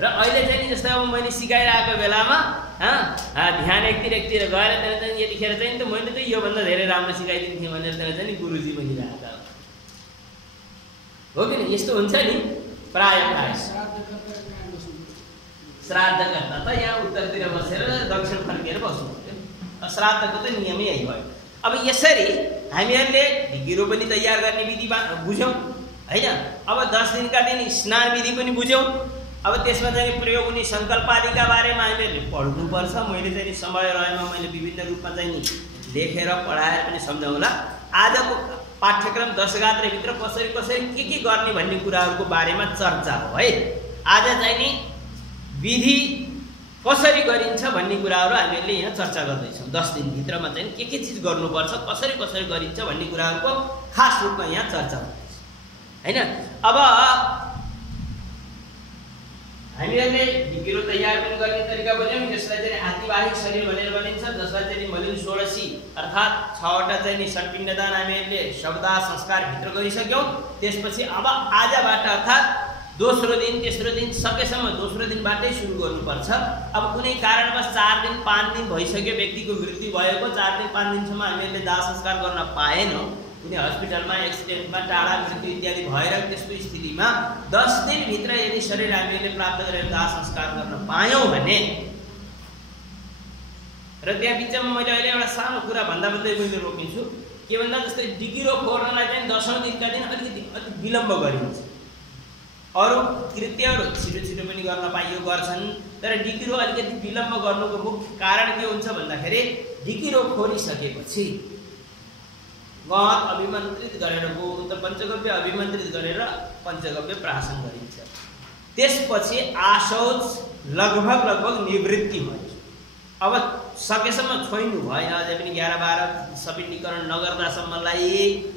र अहिले चाहिँ जस्तै अब मैले सिकाइरहेको बेलामा ध्यान एकतिर गएर त्यहाँ चाहिँ यतिखेर चाहिँ त मैले त योभन्दा धेरै राम्रो सिकाइदिन्थेँ भनेर त्यहाँ चाहिँ गुरुजी बनिरहेका हो कि यस्तो हुन्छ नि प्राय श्राद्धकर्ता त यहाँ उत्तरतिर बसेर दक्षिण फर्केर बस्नु पर्यो श्राद्धको त नियमै यही भयो अब यसरी हामीहरूले ढिकिरो पनि तयार गर्ने विधि बुझ्यौं हैन अब 10 दिनका दिन स्नान विधि पनि बुझ्यौं अब त्यसमा चाहिँ प्रयोग हुने संकल्पादिका बारेमा हामीले पढ्नुपर्छ मैले चाहिँ समय रहेमा मैले विभिन्न रूपमा चाहिँ लेखेर पढाएर पनि सम्झाउँला आजको पाठ्यक्रम दशगात्रे भित्र कसरी के गर्ने भन्ने कुराहरुको बारेमा चर्चा हो है आज चाहिँ नि विधि कसरी गरिन्छ भन्ने कुराहरु हामीले यहाँ चर्चा गर्दै छौं 10 दिन भित्रमा चाहिँ के चीज गर्नुपर्छ कसरी गरिन्छ भन्ने कुराहरुको खास रूपमा यहाँ चर्चा हुँदैछ हैन अब हामीहरूले ढिकिरो तयार पनि गर्ने तरिका बुझ्यौं जसलाई चाहिँ आदिवाहिक शरीर भनेर भनिन्छ जसलाई चाहिँ मलिन षोडशी अर्थात 6 वटा चाहिँ नि षट्पिण्डदान हामीहरूले शब्दा संस्कार भित्र गरिसक्यौं त्यसपछि अब आजबाट अर्थात दोस्रो दिन तेस्रो दिन सकेसम्म दोस्रो दिनबाटै सुरु गर्नुपर्छ अब कुनै कारणवश 4 दिन 5 दिन भइसक्यो व्यक्तिको मृत्यु भएको 4 दिन 5 दिनसम्म हामीहरूले दाह संस्कार गर्न पाएनौं कुनै हस्पिटलमा एक्सिडेन्टमा टाढा मृत्यु इत्यादि भएर त्यस्तो स्थितिमा 10 दिन भित्र यदि शरीर हामीले प्राप्त गरेर दाह संस्कार गर्न पायौं भने र त्यहाँ बिचमा मैले अहिले एउटा सानो कुरा भन्दै मैले रोकिन्छु के भन्दा जस्तै ढिकिरो फोर्नलाई चाहिँ 10औं दिनका दिन अलिकति विलम्ब गरिन्छ अरु कृत्यहरु छिटो पनि गर्न पाइयो गर्छन् तर ढिकिरो अलिकति विलम्ब गर्नुको मुख्य कारण के हुन्छ भन्दाखेरि ढिकिरो फोरिसकेपछि गहत अभिमन्त्रित गरेर गोमूत्र पञ्चगव्य अभिमन्त्रित गरेर पञ्चगव्य प्राशन गरिन्छ। त्यसपछि आशौच लगभग निवृत्ति भयो। अब सकेसम्म छोइनु भएन, अझै पनि 11-12 सपिण्डीकरण नगर्दासम्मलाई,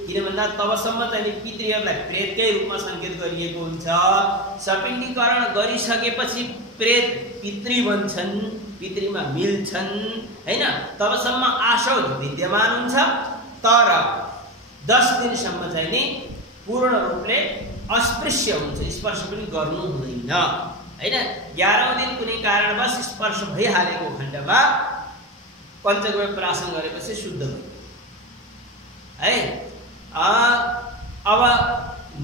किन भन्दा तबसम्म चाहिँ पितृहरूलाई प्रेतकै रूपमा सङ्केत गरिएको हुन्छ। सपिण्डीकरण गरिसकेपछि प्रेत पितृ बन्छन्, पितृमा मिल्छन् हैन, तबसम्म आशौच विद्यमान हुन्छ। तर 10 दिनसम्म चाहिँ नि पूर्ण रूपले अस्पृश्य हुन्छ, स्पर्श पनि गर्नु हुँदैन हैन। 11औं दिन कुनै कारणवश स्पर्श भइहालेको खण्डमा पञ्चगव्य प्राशन गरेपछि शुद्ध भयो है। अब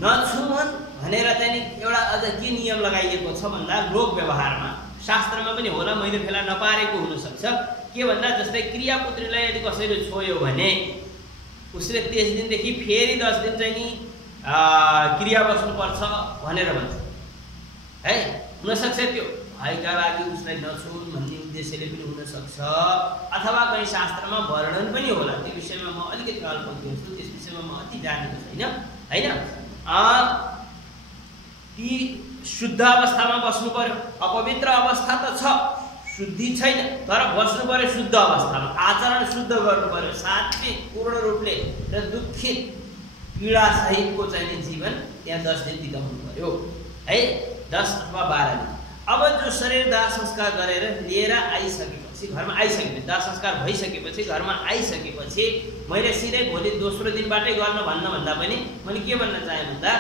नछुउन् भनेर चाहिँ एउटा अझ के नियम लगाइएको छ भन्दा लोक व्यवहारमा, शास्त्रमा पनि होला, मैले फेला नपारेको हुनसक्छ। के भन्दा जस्तै क्रियापुत्रीलाई यदि कसैले छोयो भने उसले त्यस दिनदेखि फेरि 10 दिन चाहिँ नि क्रिया बस्नुपर्छ भनेर भन्छ है। हुनसक्छ त्यो भाइका लागि उसलाई नछुउन् भन्ने उद्देश्यले पनि हुनसक्छ, अथवा कहीँ शास्त्रमा वर्णन पनि होला। त्यो विषयमा म अलिकति अल्पज्ञ छु, त्यस विषयमा म अति जानेको छैन हैन। ती शुद्ध अवस्थामा बस्नु पर्यो। अपवित्र अवस्था त छ, शुद्धि छैन, तर बस्नु पर्यो शुद्ध अवस्थामा, आचरण शुद्ध गर्नु पर्यो, सात्विक पूर्ण रूपले र दुखित पीडा सहितको चाहिँ जीवन त्यहाँ 10 दिन बिताउनु पर्यो है, 10 अथवा 12 दिन। अब जो शरीर दाह संस्कार गरेर लिएर आइसकेपछि, घरमा आइसकेपछि, दाह संस्कार भइसकेपछि घरमा आइसकेपछि मैले सिधै भोलि दोस्रो दिनबाटै गर्न भन्दा पनि मैले के भन्न चाहे भन्दा,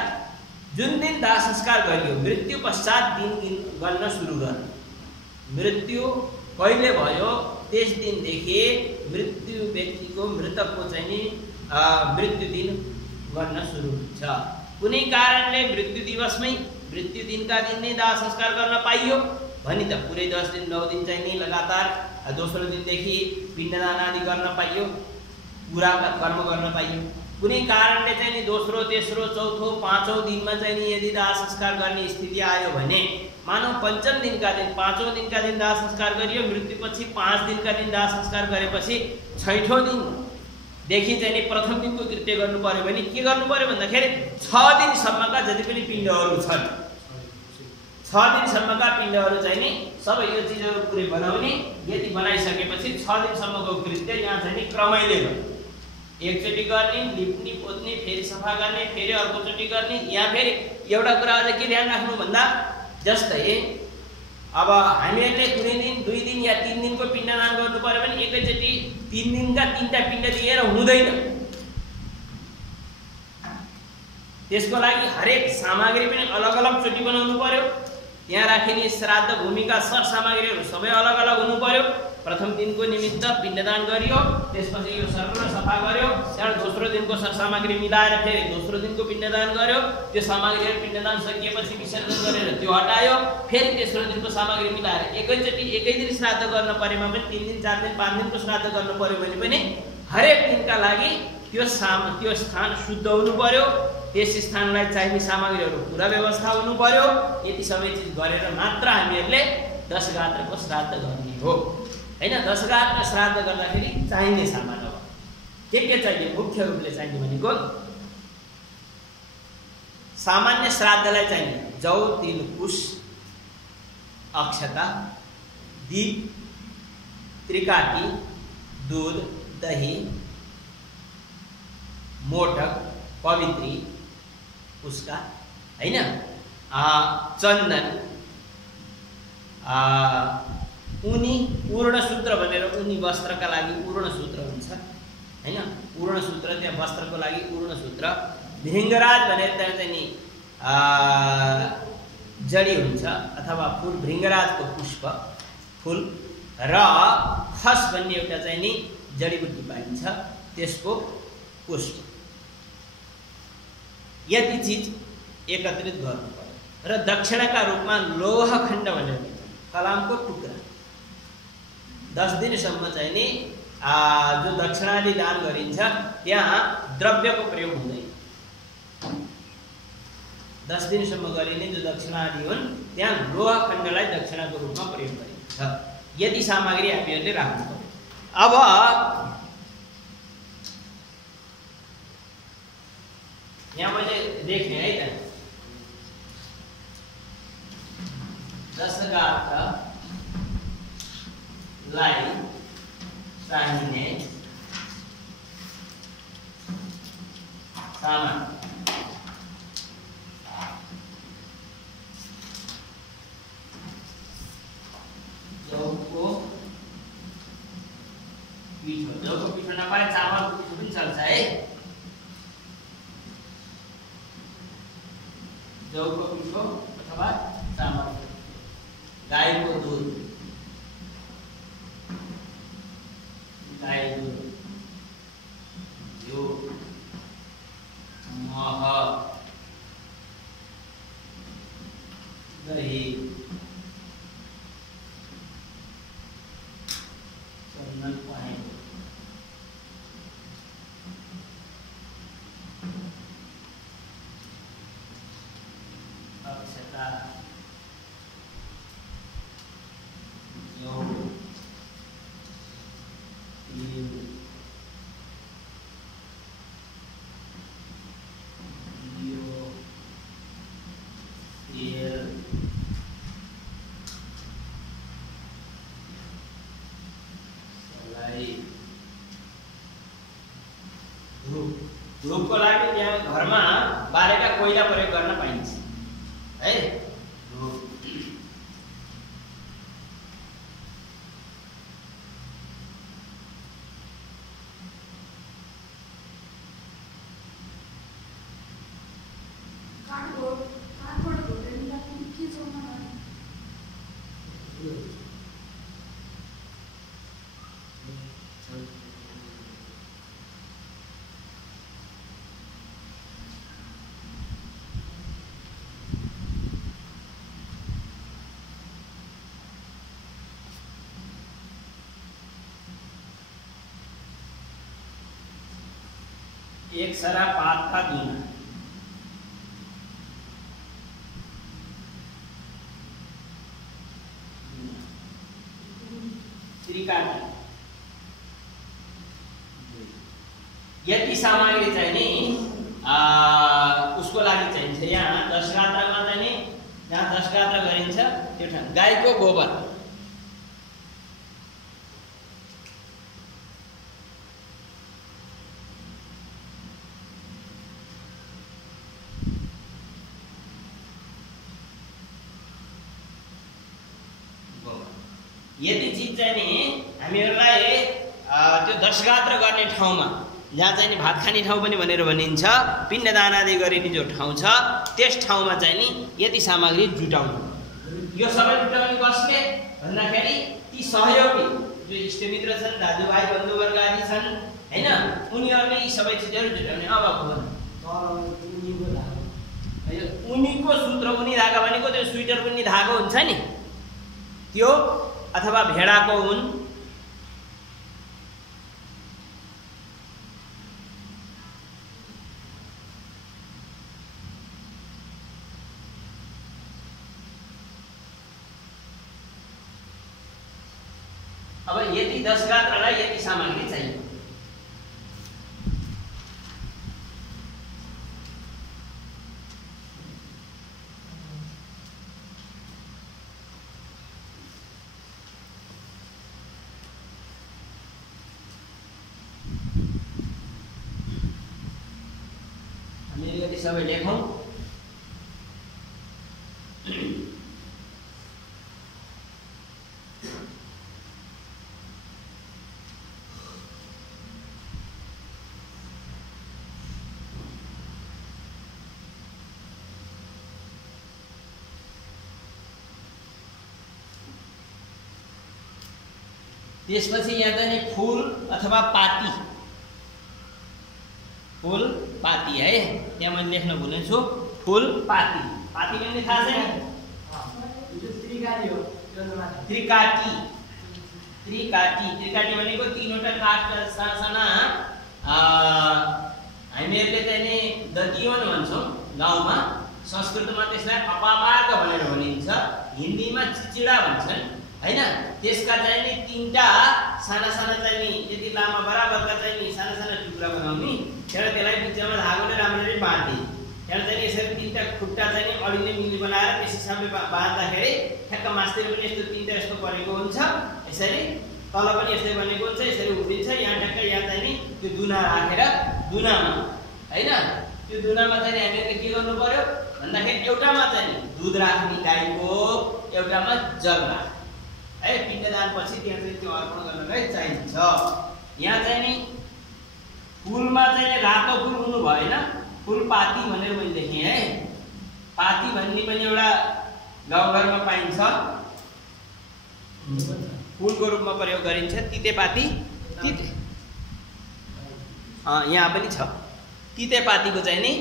जुन दिन दाह संस्कार गरियो मृत्यु पश्चात दिन गर्न सुरु गर्नु। मृत्यु कहिले भयो त्यस दिनदेखि मृत्यु व्यक्तिको मृतकको चाहिँ नि मृत्यु दिन गर्न सुरु हुन्छ। कुनै कारणले मृत्यु दिवसमै मृत्यु दिनका दिन नै दाह संस्कार गर्न पाइयो भने त पुरै 10 दिन 9 दिन चाहिँ नि लगातार दोस्रो दिनदेखि पिण्डदान आदि गर्न पाइयो, पुरा कर्म गर्न पाइयो। कुनै कारणले चाहिँ नि दोस्रो तेस्रो चौथो पाँचौं दिनमा चाहिँ नि यदि दाह संस्कार गर्ने स्थिति आयो भने, मानव पञ्चम दिनका दिन 5औं दिनका दिन दाह संस्कार गरियो, मृत्युपछि 5 दिनका दिन दाह संस्कार गरेपछि 6ठौं दिनदेखि चाहिँ नि प्रथम दिनको कृत्य गर्नु पर्यो भने के गर्नु पर्यो भन्दाखेरि 6 दिनसम्मका जति पनि पिण्डहरू छन्, 6 दिनसम्मका पिण्डहरू चाहिँ नि सबै यो चिजहरू पुरै बनाउने। यदि बनाइसकेपछि 6 दिनसम्मको कृत्य यहाँ चाहिँ नि क्रमैले गर्नु। एकचोटि गर्ने, लिप्ने पोत्ने, फेरि सफा गर्ने, फेरि अर्कोचोटि गर्ने। यहाँ फेरि एउटा कुरा अझ के ध्यान राख्नु भन्दा, जस्तै अब हामीहरूले कुनै दिन 2 दिन या 3 दिनको पिण्डदान गर्नु पर्यो भने एकैचोटि 3 दिनका 3टा पिण्ड दिएर हुँदैन। त्यसको लागि हरेक सामग्री पनि अलग अलग चोटि बनाउनु पर्यो। यहाँ राखिने श्राद्ध भूमिका सरसामग्रीहरू सबै अलग अलग हुनु पर्यो। प्रथम दिनको निमित्त पिण्डदान गरियो, त्यसपछि यो सर्व सफा गर्यो, त्यहाँबाट दोस्रो दिनको सरसामग्री मिलाएर फेरि दोस्रो दिनको पिण्डदान गर्यो, त्यो सामग्रीहरू पिण्डदान सकिएपछि विसर्जन गरेर त्यो हटायो, फेरि तेस्रो दिनको सामग्री मिलाएर एकैचोटि एकै दिन श्राद्ध गर्न परेमा पनि 3 दिन 4 दिन 5 दिनको श्राद्ध गर्नु पर्यो भने पनि हरेक दिनका लागि त्यो स्थान शुद्ध हुनु पर्यो। त्यस स्थानलाई चाहिने सामग्रीहरू पुरा व्यवस्था हुनु पर्यो। यति सबै चिज गरेर मात्र हामीहरूले 10 गात्रको श्राद्ध गर्ने हो हैन। 10 गात्र श्राद्ध गर्दाखेरि चाहिने सामान हो के चाहिने, मुख्य रूपले चाहिने भनेको सामान्य श्राद्धलाई चाहिने जौ, तिल, कुश, अक्षता, दीप, त्रिकाटी, दूध, दही, मोटक, पवित्री, उसका हैन, चन्दन, उनी, पूर्णसूत्र भनेर उनी वस्त्रका लागि पूर्णसूत्र हुन्छ हैन। पूर्णसूत्र त्यहाँ वस्त्रको लागि पूर्णसूत्र, भृङ्गराज भनेर त्यहाँ चाहिँ नि जडी हुन्छ अथवा फुल, भृङ्गराजको पुष्प फुल र खस भन्ने एउटा चाहिँ नि जडीबुटी पाइन्छ, त्यसको पुष्प। यति चिज एकत्रित गर्नु पर्यो। र दक्षिणाका रूपमा लोहखण्ड भनेर कलामको टुक्रा 10 दिनसम्म चाहिँ नि जो दक्षिणादि दान गरिन्छ त्यहाँ द्रव्यको प्रयोग हुँदैन। 10 दिनसम्म गरिने जो दक्षिणादि हुन् त्यहाँ लोहखण्डलाई दक्षिणाको रूपमा प्रयोग गरिन्छ। यति सामग्री हामीहरूले राख्नु पर्यो। अब यहाँ मैले लेख्ने है त दशगात्रलाई चाहिने सामान जौको पिठो नपाए चामलको पिठो पनि चल्छ है। जौको पिठो अथवा चामल, गाईको दुध, गाई दुध, घिउ, मह, दही, चन्दन पानी, अक्षता, जौ, तिल, दियो, तेल, सलाई, धूप। धूपको लागि त्यहाँ घरमा बालेका कोइला प्रयोग गर्न पाइन्छ है। धूप, एक सरा पात का दूना, त्रिकाटी। यति सामग्री चाहिँ नि उसको लागि चाहिन्छ। यहाँ दशगात्रामा चाहिँ नि जहाँ दशगात्र गरिन्छ त्यो ठाउँ गाईको गोबर, यति चिज चाहिँ नि हामीहरूलाई त्यो दशगात्र गर्ने ठाउँमा जहाँ चाहिँ नि भात खाने ठाउँ पनि भनेर भनिन्छ, पिण्डदान आदि गरिने जो ठाउँ छ त्यस ठाउँमा चाहिँ नि यति सामग्री जुटाउनु। यो सबै जुटाउने कसले भन्दाखेरि ती सहयोगी जो इष्टमित्र छन्, दाजुभाइ बन्धुवर्ग आदि छन् हैन, उनीहरूले यी सबै चिजहरू जुटाउने। अब उनीको सूत्र, उनी धागा भनेको त्यो स्वेटर पनि धागो हुन्छ नि त्यो, अथवा भेडाको ऊन, अब यति दशगात्रलाई यति सामग्री चाहियो। सबै लेखौं। त्यसपछि यहाँ चाहिँ फूल अथवा पाती, फूल पाती है, यहाँ मैले लेख्न भुलेछु। फूल पाती, पाती भन्ने थाहा छ नि? त्रिकाटी हो। त्रिकाटी, त्रिकाटी, त्रिकाटी भनेको तीनवटा काठ साना हामीहरूले चाहिँ नि दतिवन भन्छौँ गाउँमा, संस्कृतमा त्यसलाई अपामार्ग भनेर भनिन्छ, हिन्दीमा चिचिडा भन्छन् हैन। त्यसका चाहिँ नि तीनटा साना साना चाहिँ नि यति लामो बराबरका चाहिँ नि साना साना टुक्रा बनाउने, त्यहाँबाट त्यसलाई बिचमा धागोले राम्ररी बाँध्ने। यहाँ चाहिँ यसरी तीनटा खुट्टा चाहिँ अडिने मिली बनाएर त्यस हिसाबले बाँध्दाखेरि ठ्याक्क मास्तिर पनि यस्तो तीनटा यस्तो परेको हुन्छ, यसरी तल पनि यस्तै बनेको हुन्छ, यसरी उभिन्छ। यहाँ ठ्याक्क यहाँ चाहिँ नि त्यो दुना राखेर दुनामा हैन, त्यो दुनामा चाहिँ हामीले के गर्नु पर्यो भन्दाखेरि एउटामा चाहिँ दुध राख्ने गाईको, एउटामा जल राख्ने है। पिण्डदान पछि त्यहाँ चाहिँ त्यो अर्पण गर्नलाई चाहिन्छ। यहाँ चाहिँ नि फुलमा चाहिँ रातो फुल हुनु भएन, फुलपाती भनेर मैले लेखेँ है। पाती भन्ने पनि एउटा गाउँघरमा पाइन्छ, फुलको रूपमा प्रयोग गरिन्छ। तितेपाती यहाँ पनि छ। तितेपातीको चाहिँ नि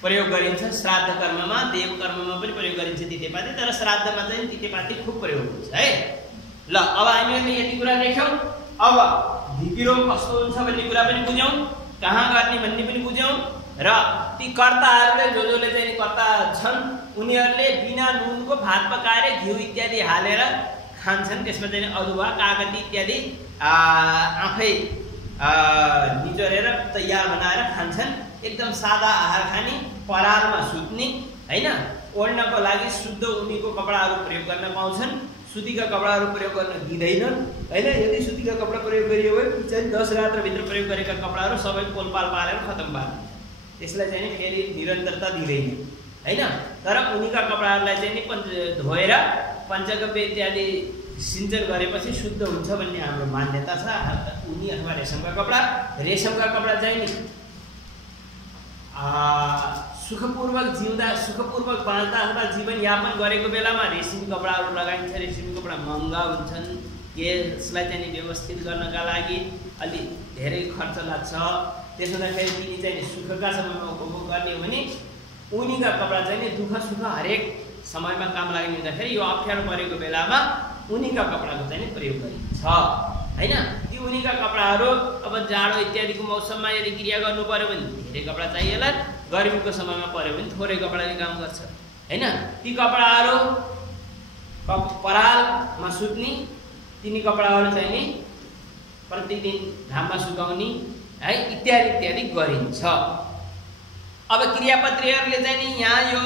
प्रयोग गरिन्छ श्राद्ध कर्ममा, देव कर्ममा पनि प्रयोग गरिन्छ तितेपाती, तर श्राद्धमा चाहिँ तितेपाती खुब प्रयोग हुन्छ है। ल अब हामीले यति कुरा देख्यौँ। अब ढिकी रोग कस्तो हुन्छ भन्ने कुरा पनि बुझ्यौँ, कहाँ गर्ने भन्ने पनि बुझ्यौँ। र ती कर्ताहरूले जसले चाहिँ कर्ता छन् उनीहरूले बिना नुनको भात पकाएर घिउ इत्यादि हालेर खान्छन्। त्यसमा चाहिँ अदुवा, कागती इत्यादि आफै निचोरेर तयार बनाएर खान्छन्। एकदम सादा आहार खाने, परालमा सुत्ने हैन। ओढ्नको लागि शुद्ध उनीको कपडाहरू प्रयोग गर्न पाउँछन्, सुतीका कपडाहरू प्रयोग गर्न दिँदैनन् हैन। यदि सुतीका कपडा प्रयोग गरियो भने चाहिँ 10 रात्रभित्र प्रयोग गरेका कपडाहरू सबै पोलपाल पारेर खतम पार्ने, त्यसलाई चाहिँ फेरि निरन्तरता दिँदैन हैन। तर उनीका कपडाहरूलाई चाहिँ नि धोएर पञ्चगव्य इत्यादि सिञ्चन गरेपछि शुद्ध हुन्छ भन्ने हाम्रो मान्यता छ। उनी अथवा रेशमका कपडा चाहिँ नि सुखपूर्वक जिउँदा, सुखपूर्वक बाँच्दा अथवा जीवनयापन गरेको बेलामा रेशमी कपडाहरू लगाइन्छ। रेशमी कपडा महँगा हुन्छन्, यसलाई चाहिँ व्यवस्थित गर्नका लागि अलि धेरै खर्च लाग्छ। त्यसो हुँदाखेरि तिनी चाहिँ सुखका समयमा उपभोग गर्ने हो भने उनीका कपडा चाहिँ दुःख सुख हरेक समयमा काम लाग्ने हुँदाखेरि यो अप्ठ्यारो परेको बेलामा उनीका कपडाको चाहिँ प्रयोग गरिन्छ हैन। ती उनीका कपडाहरू अब जाडो इत्यादिको मौसममा यदि क्रिया गर्नु पर्यो भने धेरै कपडा चाहिएला, गर्मीको समयमा पर्यो भने थोरै कपडाले काम गर्छ हैन। ती कपडाहरू परालमा सुत्ने, तिनी कपडाहरू चाहिँ नि प्रतिदिन घाममा सुकाउने है, इत्यादि इत्यादि गरिन्छ। अब क्रियापत्रीहरूले चाहिँ नि यहाँ यो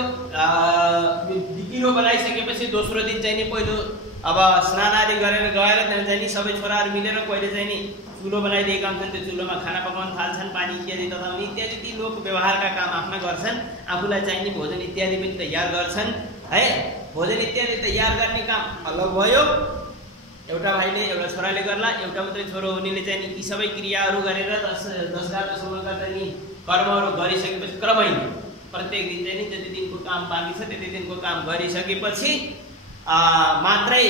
ढिकिरो बनाइसकेपछि दोस्रो दिन चाहिँ नि पहिलो अब स्नान आदि गरेर गएर त्यहाँ चाहिँ नि सबै छोराहरू मिलेर पहिले चाहिँ नि चुलो बनाइदिएका हुन्छन्। त्यो चुलोमा खाना पकाउन थाल्छन्, पानी इत्यादि तताउने इत्यादि ती लोक व्यवहारका काम आफ्ना गर्छन्। आफूलाई चाहिने भोजन इत्यादि पनि तयार गर्छन् है। भोजन इत्यादि तयार गर्ने काम अलग भयो, एउटा भाइले एउटा छोराले गर्ला, एउटा मात्रै छोरो हुनेले चाहिँ नि यी सबै क्रियाहरू गरेर 10 रातसम्मका चाहिँ नि कर्महरू गरिसकेपछि क्रमैले प्रत्येक दिन चाहिँ नि जति दिनको काम बाँकी छ त्यति दिनको काम गरिसकेपछि मात्रै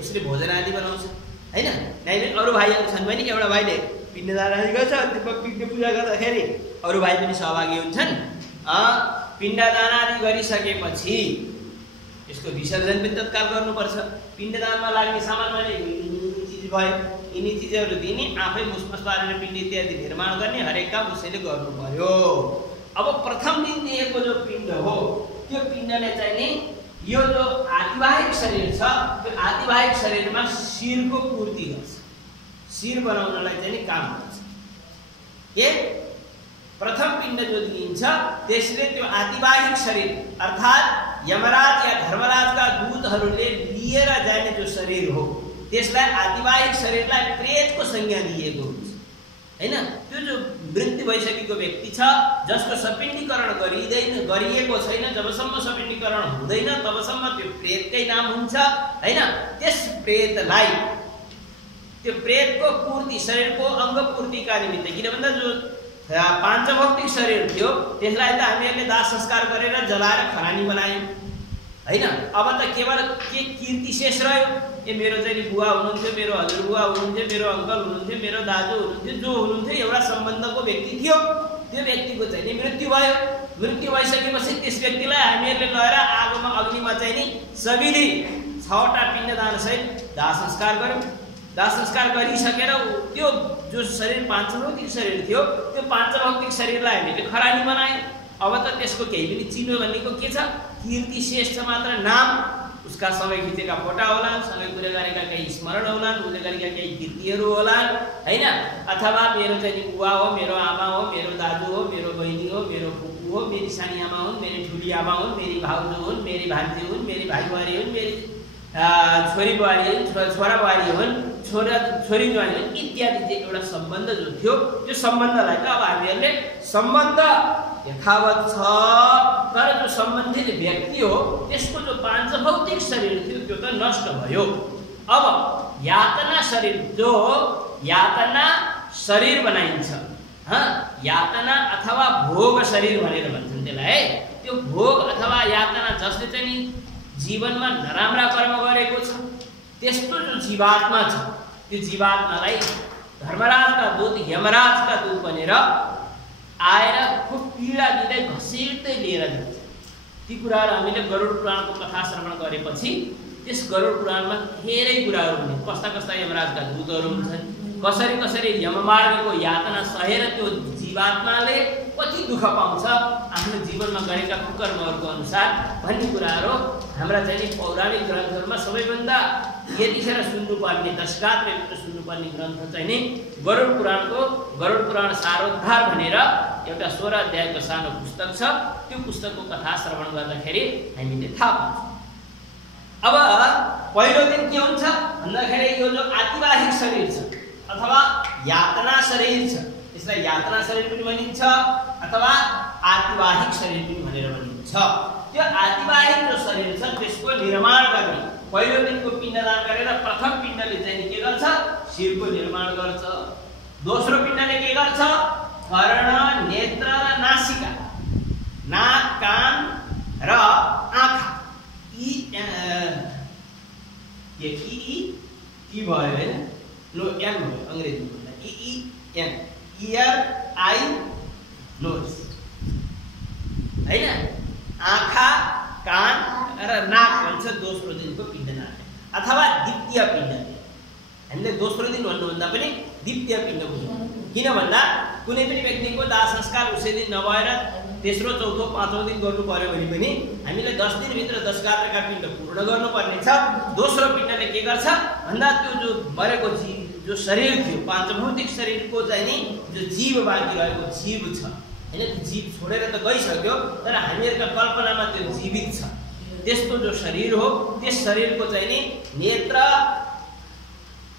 उसले भोजन आदि बनाउँछ हैन। नाइ अरू भाइहरू छन् भने एउटा भाइले पिण्डदान आदि गर्छ, त्यो पिण्ड पूजा गर्दाखेरि अरू भाइ पनि सहभागी हुन्छन्। पिण्डदान आदि गरिसकेपछि यसको विसर्जन पनि तत्काल गर्नुपर्छ। पिण्डदानमा लाग्ने सामान भने चिज भयो, यिनी चिजहरू दिने, आफै मुसमस पारेर पिण्ड इत्यादि निर्माण गर्ने हरेक काम उसैले गर्नु पर्यो। अब प्रथम दिन दिएको जो पिण्ड हो त्यो पिण्डले चाहिँ नि यो जो आतिवाहिक शरीर छ त्यो आतिवाहिक शरीरमा शिरको पूर्ति गर्छ, शिर बनाउनलाई चाहिँ नि काम गर्छ। के प्रथम पिण्ड जो दिइन्छ त्यसले त्यो आतिवाहिक शरीर अर्थात् यमराज या धर्मराजका दूतहरूले लिएर जाने जो शरीर हो त्यसलाई आतिवाहिक शरीरलाई प्रेतको संज्ञा दिएको हुन्छ हैन। त्यो जो मृत्यु भइसकेको व्यक्ति छ जसको सपिण्डीकरण गरिएको छैन, जबसम्म सपिण्डीकरण हुँदैन तबसम्म त्यो प्रेतकै नाम हुन्छ हैन। त्यस प्रेतलाई त्यो प्रेतको पूर्ति, शरीरको अङ्ग पूर्तिका निमित्त, किन भन्दा जो पाञ्चभौतिक शरीर थियो त्यसलाई त हामीहरूले दाह संस्कार गरेर जलाएर खरानी बनायौँ हैन। अब त केवल के कीर्ति शेष रह्यो, ए मेरो चाहिँ बुवा हुनुहुन्थ्यो, मेरो हजुरबुवा हुनुहुन्थ्यो, मेरो अङ्कल हुनुहुन्थ्यो, मेरो दाजु हुनुहुन्थ्यो, जो हुनुहुन्थ्यो एउटा सम्बन्धको व्यक्ति थियो, त्यो व्यक्तिको चाहिँ मृत्यु भयो। मृत्यु भइसकेपछि त्यस व्यक्तिलाई हामीहरूले लगेर आगोमा अग्निमा चाहिँ नि सबैले 6वटा पिण्डदान सहित दाह संस्कार गर्यौँ। दाह संस्कार गरिसकेर त्यो जो शरीर पाञ्चभौतिक शरीर थियो त्यो पाञ्चभौतिक शरीरलाई हामीले खरानी बनायौँ। अब त त्यसको केही पनि चिन्ह भन्नेको के छ, कीर्ति शेष छ मात्र, नाम, उसका सँगै खिचेका फोटा होलान्, सँगै कुरा गरेका केही स्मरण होलान्, उसले गरेका केही कृतिहरू होलान् हैन। अथवा मेरो चाहिँ बुवा हो, मेरो आमा हो, मेरो दाजु हो, मेरो बहिनी हो, मेरो फुपू हो, मेरी सानी आमा हुन्, मेरी ठुली आमा हुन्, मेरी भाउजू हुन्, मेरी भान्जी हुन्, मेरी भाइ बुहारी हुन्, मेरी छोरी बुहारी हुन्, छोरा बुहारी हुन्, छोरी जुवानी हुन् इत्यादि चाहिँ एउटा सम्बन्ध जो थियो त्यो सम्बन्धलाई त अब हामीहरूले सम्बन्ध यथावत छ, तर जो सम्बन्धित व्यक्ति हो त्यसको जो पाञ्चभौतिक शरीर थियो त्यो त नष्ट भयो। अब यातना शरीर जो यातना शरीर बनाइन्छ, यातना अथवा भोग शरीर भनेर भन्छन् त्यसलाई है। त्यो भोग अथवा यातना जसले चाहिँ नि जीवनमा नराम्रा कर्म गरेको छ त्यस्तो जो जीवात्मा छ त्यो जीवात्मालाई धर्मराजका दूत यमराजका दूत बनेर आएर खुब पीडा दिँदै घसीट्दै लिएर जान्छ। ती कुराहरू हामीले गरुड पुराणको कथा श्रवण गरेपछि त्यस गरुड पुराणमा धेरै कुराहरू हुन्छन्। कस्ता कस्ता यमराजका दूतहरू हुन्छन्, कसरी कसरी यममार्गको यातना सहेर त्यो जीवात्माले कति दुःख पाउँछ आफ्नो जीवनमा गरेका कुकर्महरूको अनुसार भन्ने कुराहरू हाम्रा चाहिँ पौराणिक ग्रन्थहरूमा सबैभन्दा यतिखेर सुन्नुपर्ने दशगात्रभित्र सुन्नुपर्ने ग्रन्थ चाहिँ नि गरुड पुराण सारोद्धार भनेर एउटा 16 अध्यायको सानो पुस्तक छ। त्यो पुस्तकको कथा श्रवण गर्दाखेरि हामीले थाहा पाउँछौँ। अब पहिलो दिन के हुन्छ भन्दाखेरि यो जो आतिवाहिक शरीर छ अथवा यातना शरीर छ यसलाई यातना शरीर पनि भनिन्छ अथवा आतिवाहिक शरीर पनि भनेर भनिन्छ। त्यो आतिवाहिक जो शरीर छ त्यसको निर्माण गर्ने पहिलो दिनको पिण्डदान गरेर प्रथम पिण्डले चाहिँ के गर्छ शिरको निर्माण गर्छ। दोस्रो पिण्डले के गर्छ कर्ण नेत्र र नासिका नाक कान र आँखा की भयो हैन नो एन भयो अंग्रेजीमा एन इयर आई नोज हैन आँखा कान र नाक भन्छ दोस्रो दिनको पिण्डदान अथवा द्वितीय पिण्ड। हामीले दोस्रो दिन भन्नुभन्दा पनि द्वितीय पिण्ड बुझ्छौँ। किन भन्दा कुनै पनि व्यक्तिको दाह संस्कार उसै दिन नभएर तेस्रो चौथो पाँचौं दिन गर्नु पर्यो भने पनि हामीले 10 दिनभित्र 10 गात्रका पिण्ड पूर्ण गर्नुपर्ने छ। दोस्रो पिण्डले के गर्छ भन्दा त्यो जो मरेको जो शरीर थियो पाँचभौतिक शरीरको चाहिँ नि जो जीव बाँकी रहेको जीव छ हैन त्यो जीव छोडेर त गइसक्यो तर हामीहरुका कल्पनामा त्यो जीवित छ। त्यस्तो जो शरीर हो त्यस शरीरको चाहिँ नि नेत्र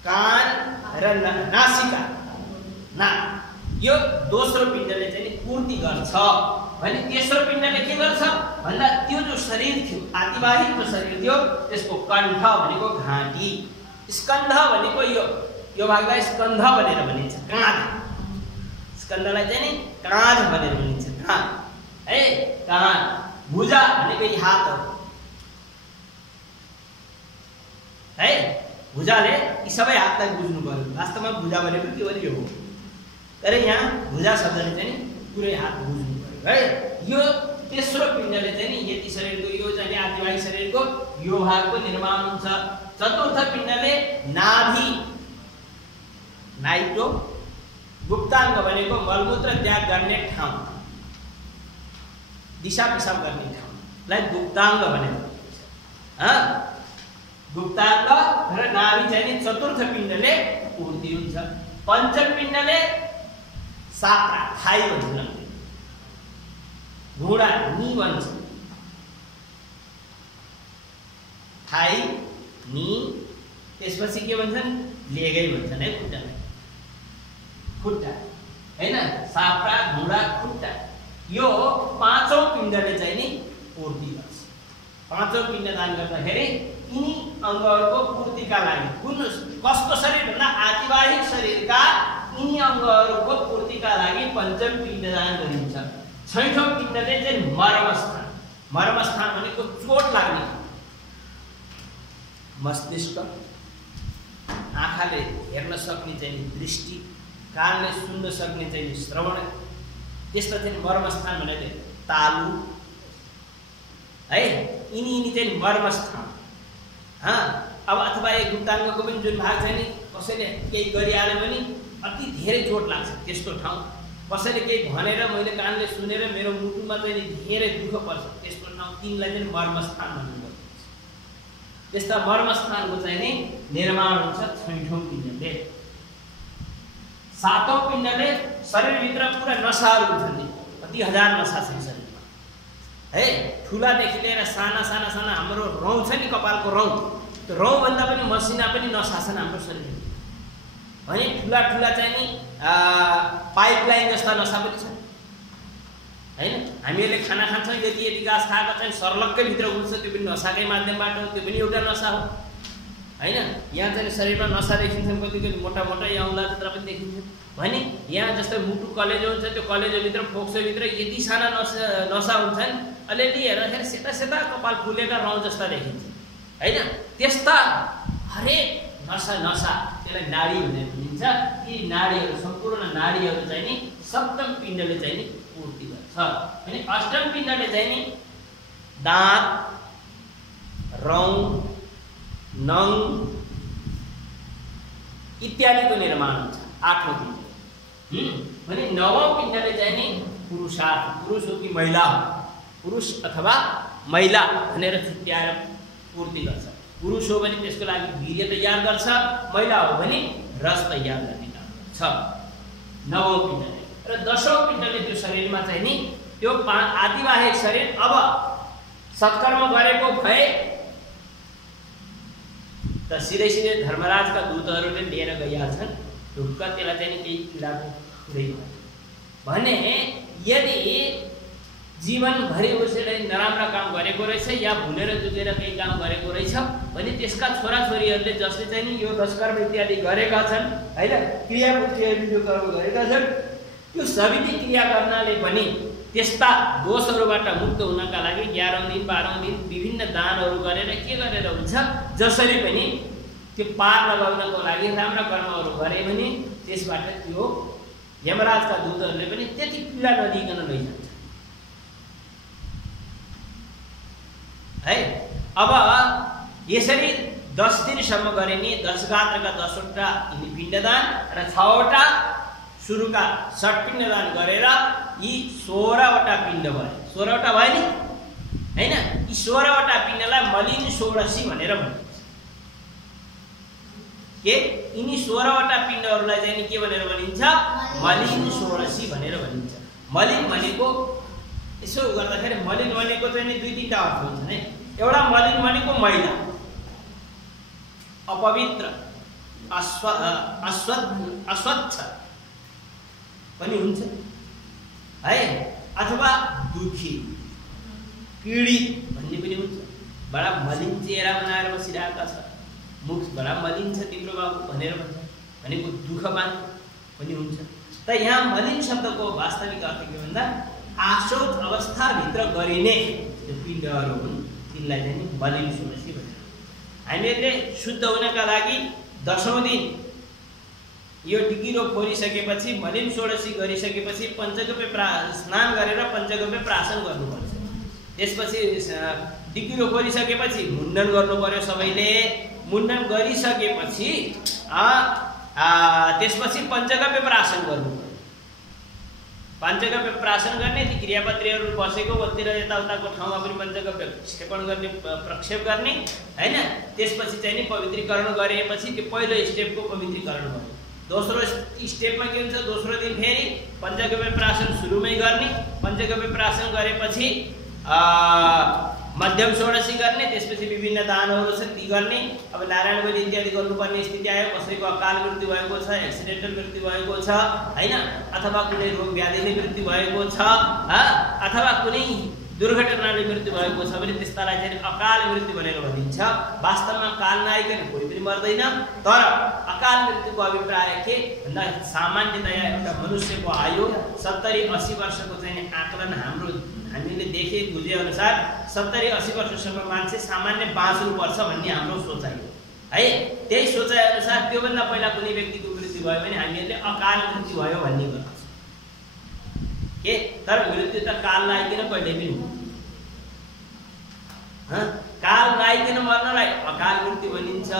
कान र नासिका नाक यो दोस्रो पिण्डले चाहिँ नि पूर्ति गर्छ भने तेस्रो पिण्डले के गर्छ भन्दा त्यो जो शरीर थियो आतिवाहिक जो शरीर थियो त्यसको कण्ठ भनेको घाँटी स्कन्ध भनेको यो भागलाई स्कन्ध भनेर भनिन्छ काँध स्कन्धलाई चाहिँ नि काँध भनेर भनिन्छ काँध है काँध भुजा भनेको यी हातहरु है भुजाले यी सबै हातलाई बुझ्नु पर्यो। वास्तवमा भुजा भनेको केवल यो हो तर यहाँ भुजा शब्दले चाहिँ पुरै हात बुझ्नु पर्यो है। यो तेस्रो पिण्डले चाहिँ नि यति शरीरको यो चाहिँ आतिवाहिक शरीरको यो भागको निर्माण हुन्छ। चतुर्थ पिण्डले नाभि नाइटो गुप्ताङ्ग भनेको मलमूत्र त्याग गर्ने ठाउँ दिशा पिसाब गर्ने ठाउँलाई गुप्ताङ्ग भनेर गुप्ताङ्ग र नाभि चाहिँ नि चतुर्थ पिण्डले पूर्ति हुन्छ। पञ्चम पिण्डले सात्रा थाई भन्छन् घुँडा नी भन्छ थाई नी त्यसपछि के भन्छन् लेगै भन्छन् है खुट्टालाई खुट्टा हैन साप्रा घुँडा खुट्टा यो पाँचौं पिण्डले चाहिँ नि पूर्ति गर्छ। पाँचौं पिण्ड दान गर्दाखेरि यिनी अंगहरुको पूर्तिका लागि कसको शरीर भन्दा आतिवाहिक शरीरका यिनी अंगहरुको पूर्तिका लागि पञ्चम पिण्डदान गरिन्छ। छैठौं पिण्डले चाहिँ मर्मस्थान भनेको चोट लाग्ने मस्तिष्क आँखाले हेर्न सक्ने चाहिँ दृष्टि कानले सुन्न सक्ने चाहिँ श्रवण त्यस्तो चाहिँ मर्मस्थान भनेको तालु है यिनी चाहिँ मर्मस्थान अब अथवा एक गुप्ताङ्गको पनि जुन भाग छ नि कसैले केही गरिहाल्यो भने अति धेरै चोट लाग्छ त्यस्तो ठाउँ कसैले केही भनेर मैले कानले सुनेर मेरो मुटुमा चाहिँ धेरै दुःख पर्छ त्यस्तो ठाउँ तिनलाई चाहिँ मर्मस्थान भन्नुहुन्छ। त्यस्ता मर्मस्थानको चाहिँ नि निर्माण हुन्छ छैठौं पिण्डले। सातौं पिण्डले शरीरभित्र पुरा नसाहरू हुन्छन् कति हजार नसा छन् शरीर है। ठुलादेखि लिएर साना साना साना हाम्रो रौँ छ नि, कपालको रौँ, त्यो रौँभन्दा पनि मसिना पनि नसा छन् हाम्रो शरीरमा। भने ठुला ठुला चाहिँ नि पाइपलाइन जस्ता नसा पनि छन् हैन। हामीहरूले खाना खान्छौँ, यति यति घाँस खाएको चाहिँ सर्लक्कै भित्र उल्छ, त्यो पनि नसाकै माध्यमबाट हो, त्यो पनि एउटा नसा हो हैन। यहाँ चाहिँ शरीरमा नसा देखिन्छन्, कतिको मोटा मोटा यहाँ औँला जत्र पनि देखिन्छ। भने यहाँ जस्तै मुटु कलेजो हुन्छ, त्यो कलेजोभित्र फोक्सोभित्र यति साना नसा हुन्छन्, अलिअलि हेर्दाखेरि सेता सेता कपाल फुलेका रौँ जस्ता देखिन्छ हैन। त्यस्ता हरेक नसा त्यसलाई नाडी भनेर भनिन्छ। यी नाडीहरू, सम्पूर्ण नाडीहरू चाहिँ नि सप्तम पिण्डले चाहिँ नि पूर्ति गर्छ। अनि अष्टम पिण्डले चाहिँ नि दाँत, रौँ, नङ इत्यादिको निर्माण हुन्छ। आठौँ पिण्ड भने नवौँ पिण्डले चाहिँ नि पुरुषार्थ, पुरुष हो कि महिला हो, पुरुष अथवा महिला भनेर छुट्याएर पूर्ति गर्छ। पुरुष हो भने त्यसको लागि वीर्य तयार गर्छ, महिला हो भने रस तयार गर्ने काम गर्छ नवौँ पिण्डले। र दशौँ पिण्डले त्यो शरीरमा चाहिँ नि त्यो आदिवाहिक शरीर अब सत्कर्म गरेको भए त सिधै सिधै धर्मराजका दूतहरूले लिएर गइहाल्छन्, ढुक्क त्यसलाई चाहिँ नि केही पीडाको हुँदैन। भने यदि जीवनभरि उसले नराम्रा काम गरेको रहेछ या भुलेर चुकेर केही काम गरेको रहेछ भने त्यसका छोराछोरीहरूले जसले चाहिँ नि यो दशकर्म इत्यादि गरेका छन् हैन, क्रियापूर्तिहरू जो कर्म गरेका छन्, त्यो सविधि क्रिया गर्नाले पनि त्यस्ता दोषहरूबाट मुक्त हुनका लागि 11औं दिन 12औं दिन विभिन्न दानहरू गरेर के गरेर हुन्छ, जसरी पनि त्यो पार लगाउनको लागि राम्रा कर्महरू गरे भने त्यसबाट त्यो यमराजका दूतहरूले पनि त्यति पीडा नदिइकन लैजान्छ है। अब यसरी 10 दिनसम्म गरिने 10 गात्रका 10वटा पिण्डदान र 6वटा सुरुका 60 पिण्डदान गरेर यी 16वटा पिण्ड भए। 16वटा भयो नि हैन। यी 16वटा पिण्डलाई मलिन षोडशी भनेर भनिन्छ। के यिनी 16वटा पिण्डहरूलाई चाहिँ नि के भनेर भनिन्छ? मलिन षोडशी भनेर भनिन्छ। मलिन भनेको यसो गर्दाखेरि मलिन भनेको चाहिँ नि दुई तीनटा अर्थ हुन्छ नि। एउटा मलिन भनेको मैला, अपवित्र, अस्वच्छ पनि हुन्छ है, अथवा दुखी, पीडित भन्ने पनि हुन्छ। बडा मलिन चेहरा बनाएर बसिरहेका छ, मुख बडा मलिन छ तिम्रो बाबु भनेर भन्छ, भनेको दुःखमान पनि हुन्छ। त यहाँ मलिन शब्दको वास्तविक अर्थ के भन्दा आशोच अवस्थाभित्र गरिने त्यो पिण्डहरू हुन्, तिनलाई चाहिँ मलिन षोडशी भन्छ। हामीहरूले शुद्ध हुनका लागि 10औं दिन यो डिकिरो फोरिसकेपछि मलिन षोडशी गरिसकेपछि पञ्चगव्य स्नान गरेर पञ्चगव्य प्राशन गर्नुपर्छ। त्यसपछि डिकिरो फोरिसकेपछि मुण्डन गर्नु पर्यो सबैले। मुण्डन गरिसकेपछि त्यसपछि पञ्चगव्य प्राशन गर्नु पर्यो। पञ्चगव्य प्राशन गर्ने, ती क्रियापत्रीहरू बसेको वतिर यताउताको ठाउँमा पनि पञ्चगव्य क्षेपण गर्ने, प्रक्षेप गर्ने हैन। त्यसपछि चाहिँ नि पवित्रीकरण गरेपछि त्यो पहिलो स्टेपको पवित्रीकरण भयो। दोस्रो स्टेपमा के हुन्छ, दोस्रो दिन फेरि पञ्चगव्य प्राशन सुरुमै गर्ने। पञ्चगव्य प्राशन गरेपछि मध्यम षोडशी गर्ने, त्यसपछि विभिन्न दानहरू छन् ती गर्ने। अब नारायण बलि इत्यादि गर्नुपर्ने स्थिति आयो, कसैको अकाल मृत्यु भएको छ, एक्सिडेन्टल मृत्यु भएको छ हैन, अथवा कुनै रोग व्याधिले मृत्यु भएको छ, अथवा कुनै दुर्घटनाले मृत्यु भएको छ भने त्यस्तालाई चाहिँ अकाल मृत्यु भनेर भनिन्छ। वास्तवमा काल नआइकन कोही पनि मर्दैन, तर अकाल मृत्युको अभिप्राय के भन्दा सामान्यतया एउटा मनुष्यको आयु 70-80 वर्षको चाहिँ आकलन हामीले देखे बुझे अनुसार 70-80 वर्षसम्म मान्छे सामान्य बाँच्नुपर्छ भन्ने हाम्रो सोचाइ हो है। त्यही सोचाइ अनुसार त्योभन्दा पहिला कुनै व्यक्तिको मृत्यु भयो भने हामीहरूले अकाल मृत्यु भयो भन्ने गर्छ के। तर मृत्यु त काल नआइकन कहिले पनि हुँदैन। काल नआइकन मर्नलाई अकाल मृत्यु भनिन्छ।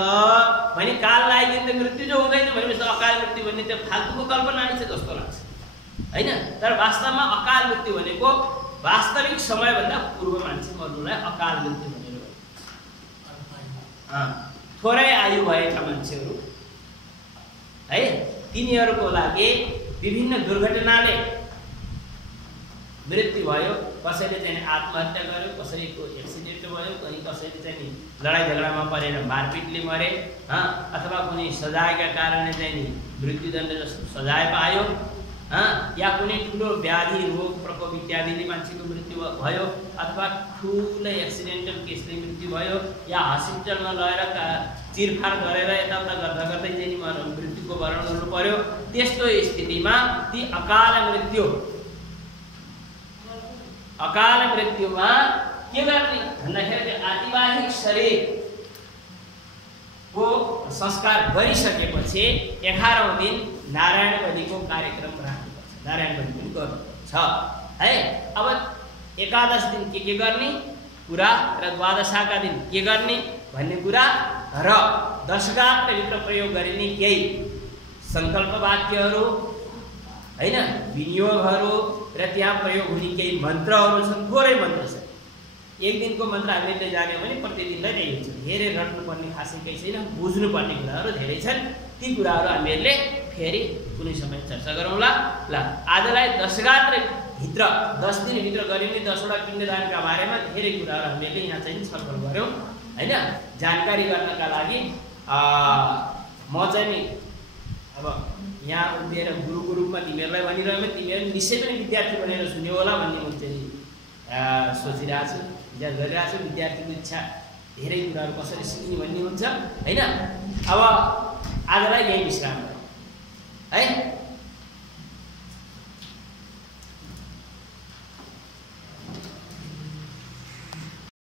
भने काल नआइकन त मृत्यु जो हुँदैन भनेपछि अकाल मृत्यु भन्ने त्यो फाल्तुको कल्पना आइन्छ जस्तो लाग्छ हैन। तर वास्तवमा अकाल मृत्यु भनेको वास्तविक समयभन्दा पूर्व मान्छे मर्नुलाई अकाल मृत्यु भनेर भन्छ। थोरै आयु भएका मान्छेहरू है, तिनीहरूको लागि विभिन्न दुर्घटनाले मृत्यु भयो, कसैले चाहिँ आत्महत्या गर्यो, कसैको एक्सिडेन्ट भयो, कहीँ कसैले चाहिँ लडाइँ झगडामा परेर मारपिटले मरे, अथवा कुनै सजायका कारणले चाहिँ मृत्युदण्ड जस्तो सजाय पायो, या कुनै ठुलो व्याधि रोग प्रकोप इत्यादिले मान्छेको मृत्यु भयो, अथवा ठुलो एक्सिडेन्टल केसले मृत्यु भयो, या हस्पिटलमा लगेर चिरफार गरेर यताउता गर्दा गर्दै चाहिँ मृत्युको वरण गर्नु पर्यो। त्यस्तो स्थितिमा ती अकाल मृत्युमा के गर्ने भन्दाखेरि आतिवाहिक शरीरको संस्कार गरिसकेपछि 11औं दिन नारायण बलिको कार्यक्रम राख्नुपर्छ। नारायण बलि पनि गर्नुपर्छ है। अब एकादश दिन के गर्ने कुरा र द्वादशाका दिन के गर्ने भन्ने कुरा र दशगात्रभित्र प्रयोग गरिने केही संकल्प वाक्यहरू हैन, विनियोगहरू र त्यहाँ प्रयोग हुने केही मन्त्रहरू छन्। थोरै मन्त्र छन्। एक दिनको मन्त्र हामीले जान्यो भने प्रतिदिनलाई त्यही हुन्छ। धेरै रट्नुपर्ने खासै केही छैन, बुझ्नुपर्ने कुराहरू धेरै छन्। ती कुराहरू हामीले फेरि कुनै समय चर्चा गरौँला। ल आजलाई दशगात्रभित्र 10 दिनभित्र गरिने 10वटा पिण्डदानका बारेमा धेरै कुराहरू हामीले यहाँ चाहिँ छलफल गऱ्यौँ हैन। जानकारी गर्नका लागि म चाहिँ अब यहाँ उभिएर गुरुको रूपमा तिमीहरूलाई भनिरहेको, तिमीहरू निश्चय पनि विद्यार्थी बनेर सुन्यो होला भन्ने म चाहिँ सोचिरहेको छु, विचार गरिरहेको छु। विद्यार्थीको इच्छा धेरै कुराहरू कसरी सिक्ने भन्ने हुन्छ हैन। अब आजलाई यही विश्राम है।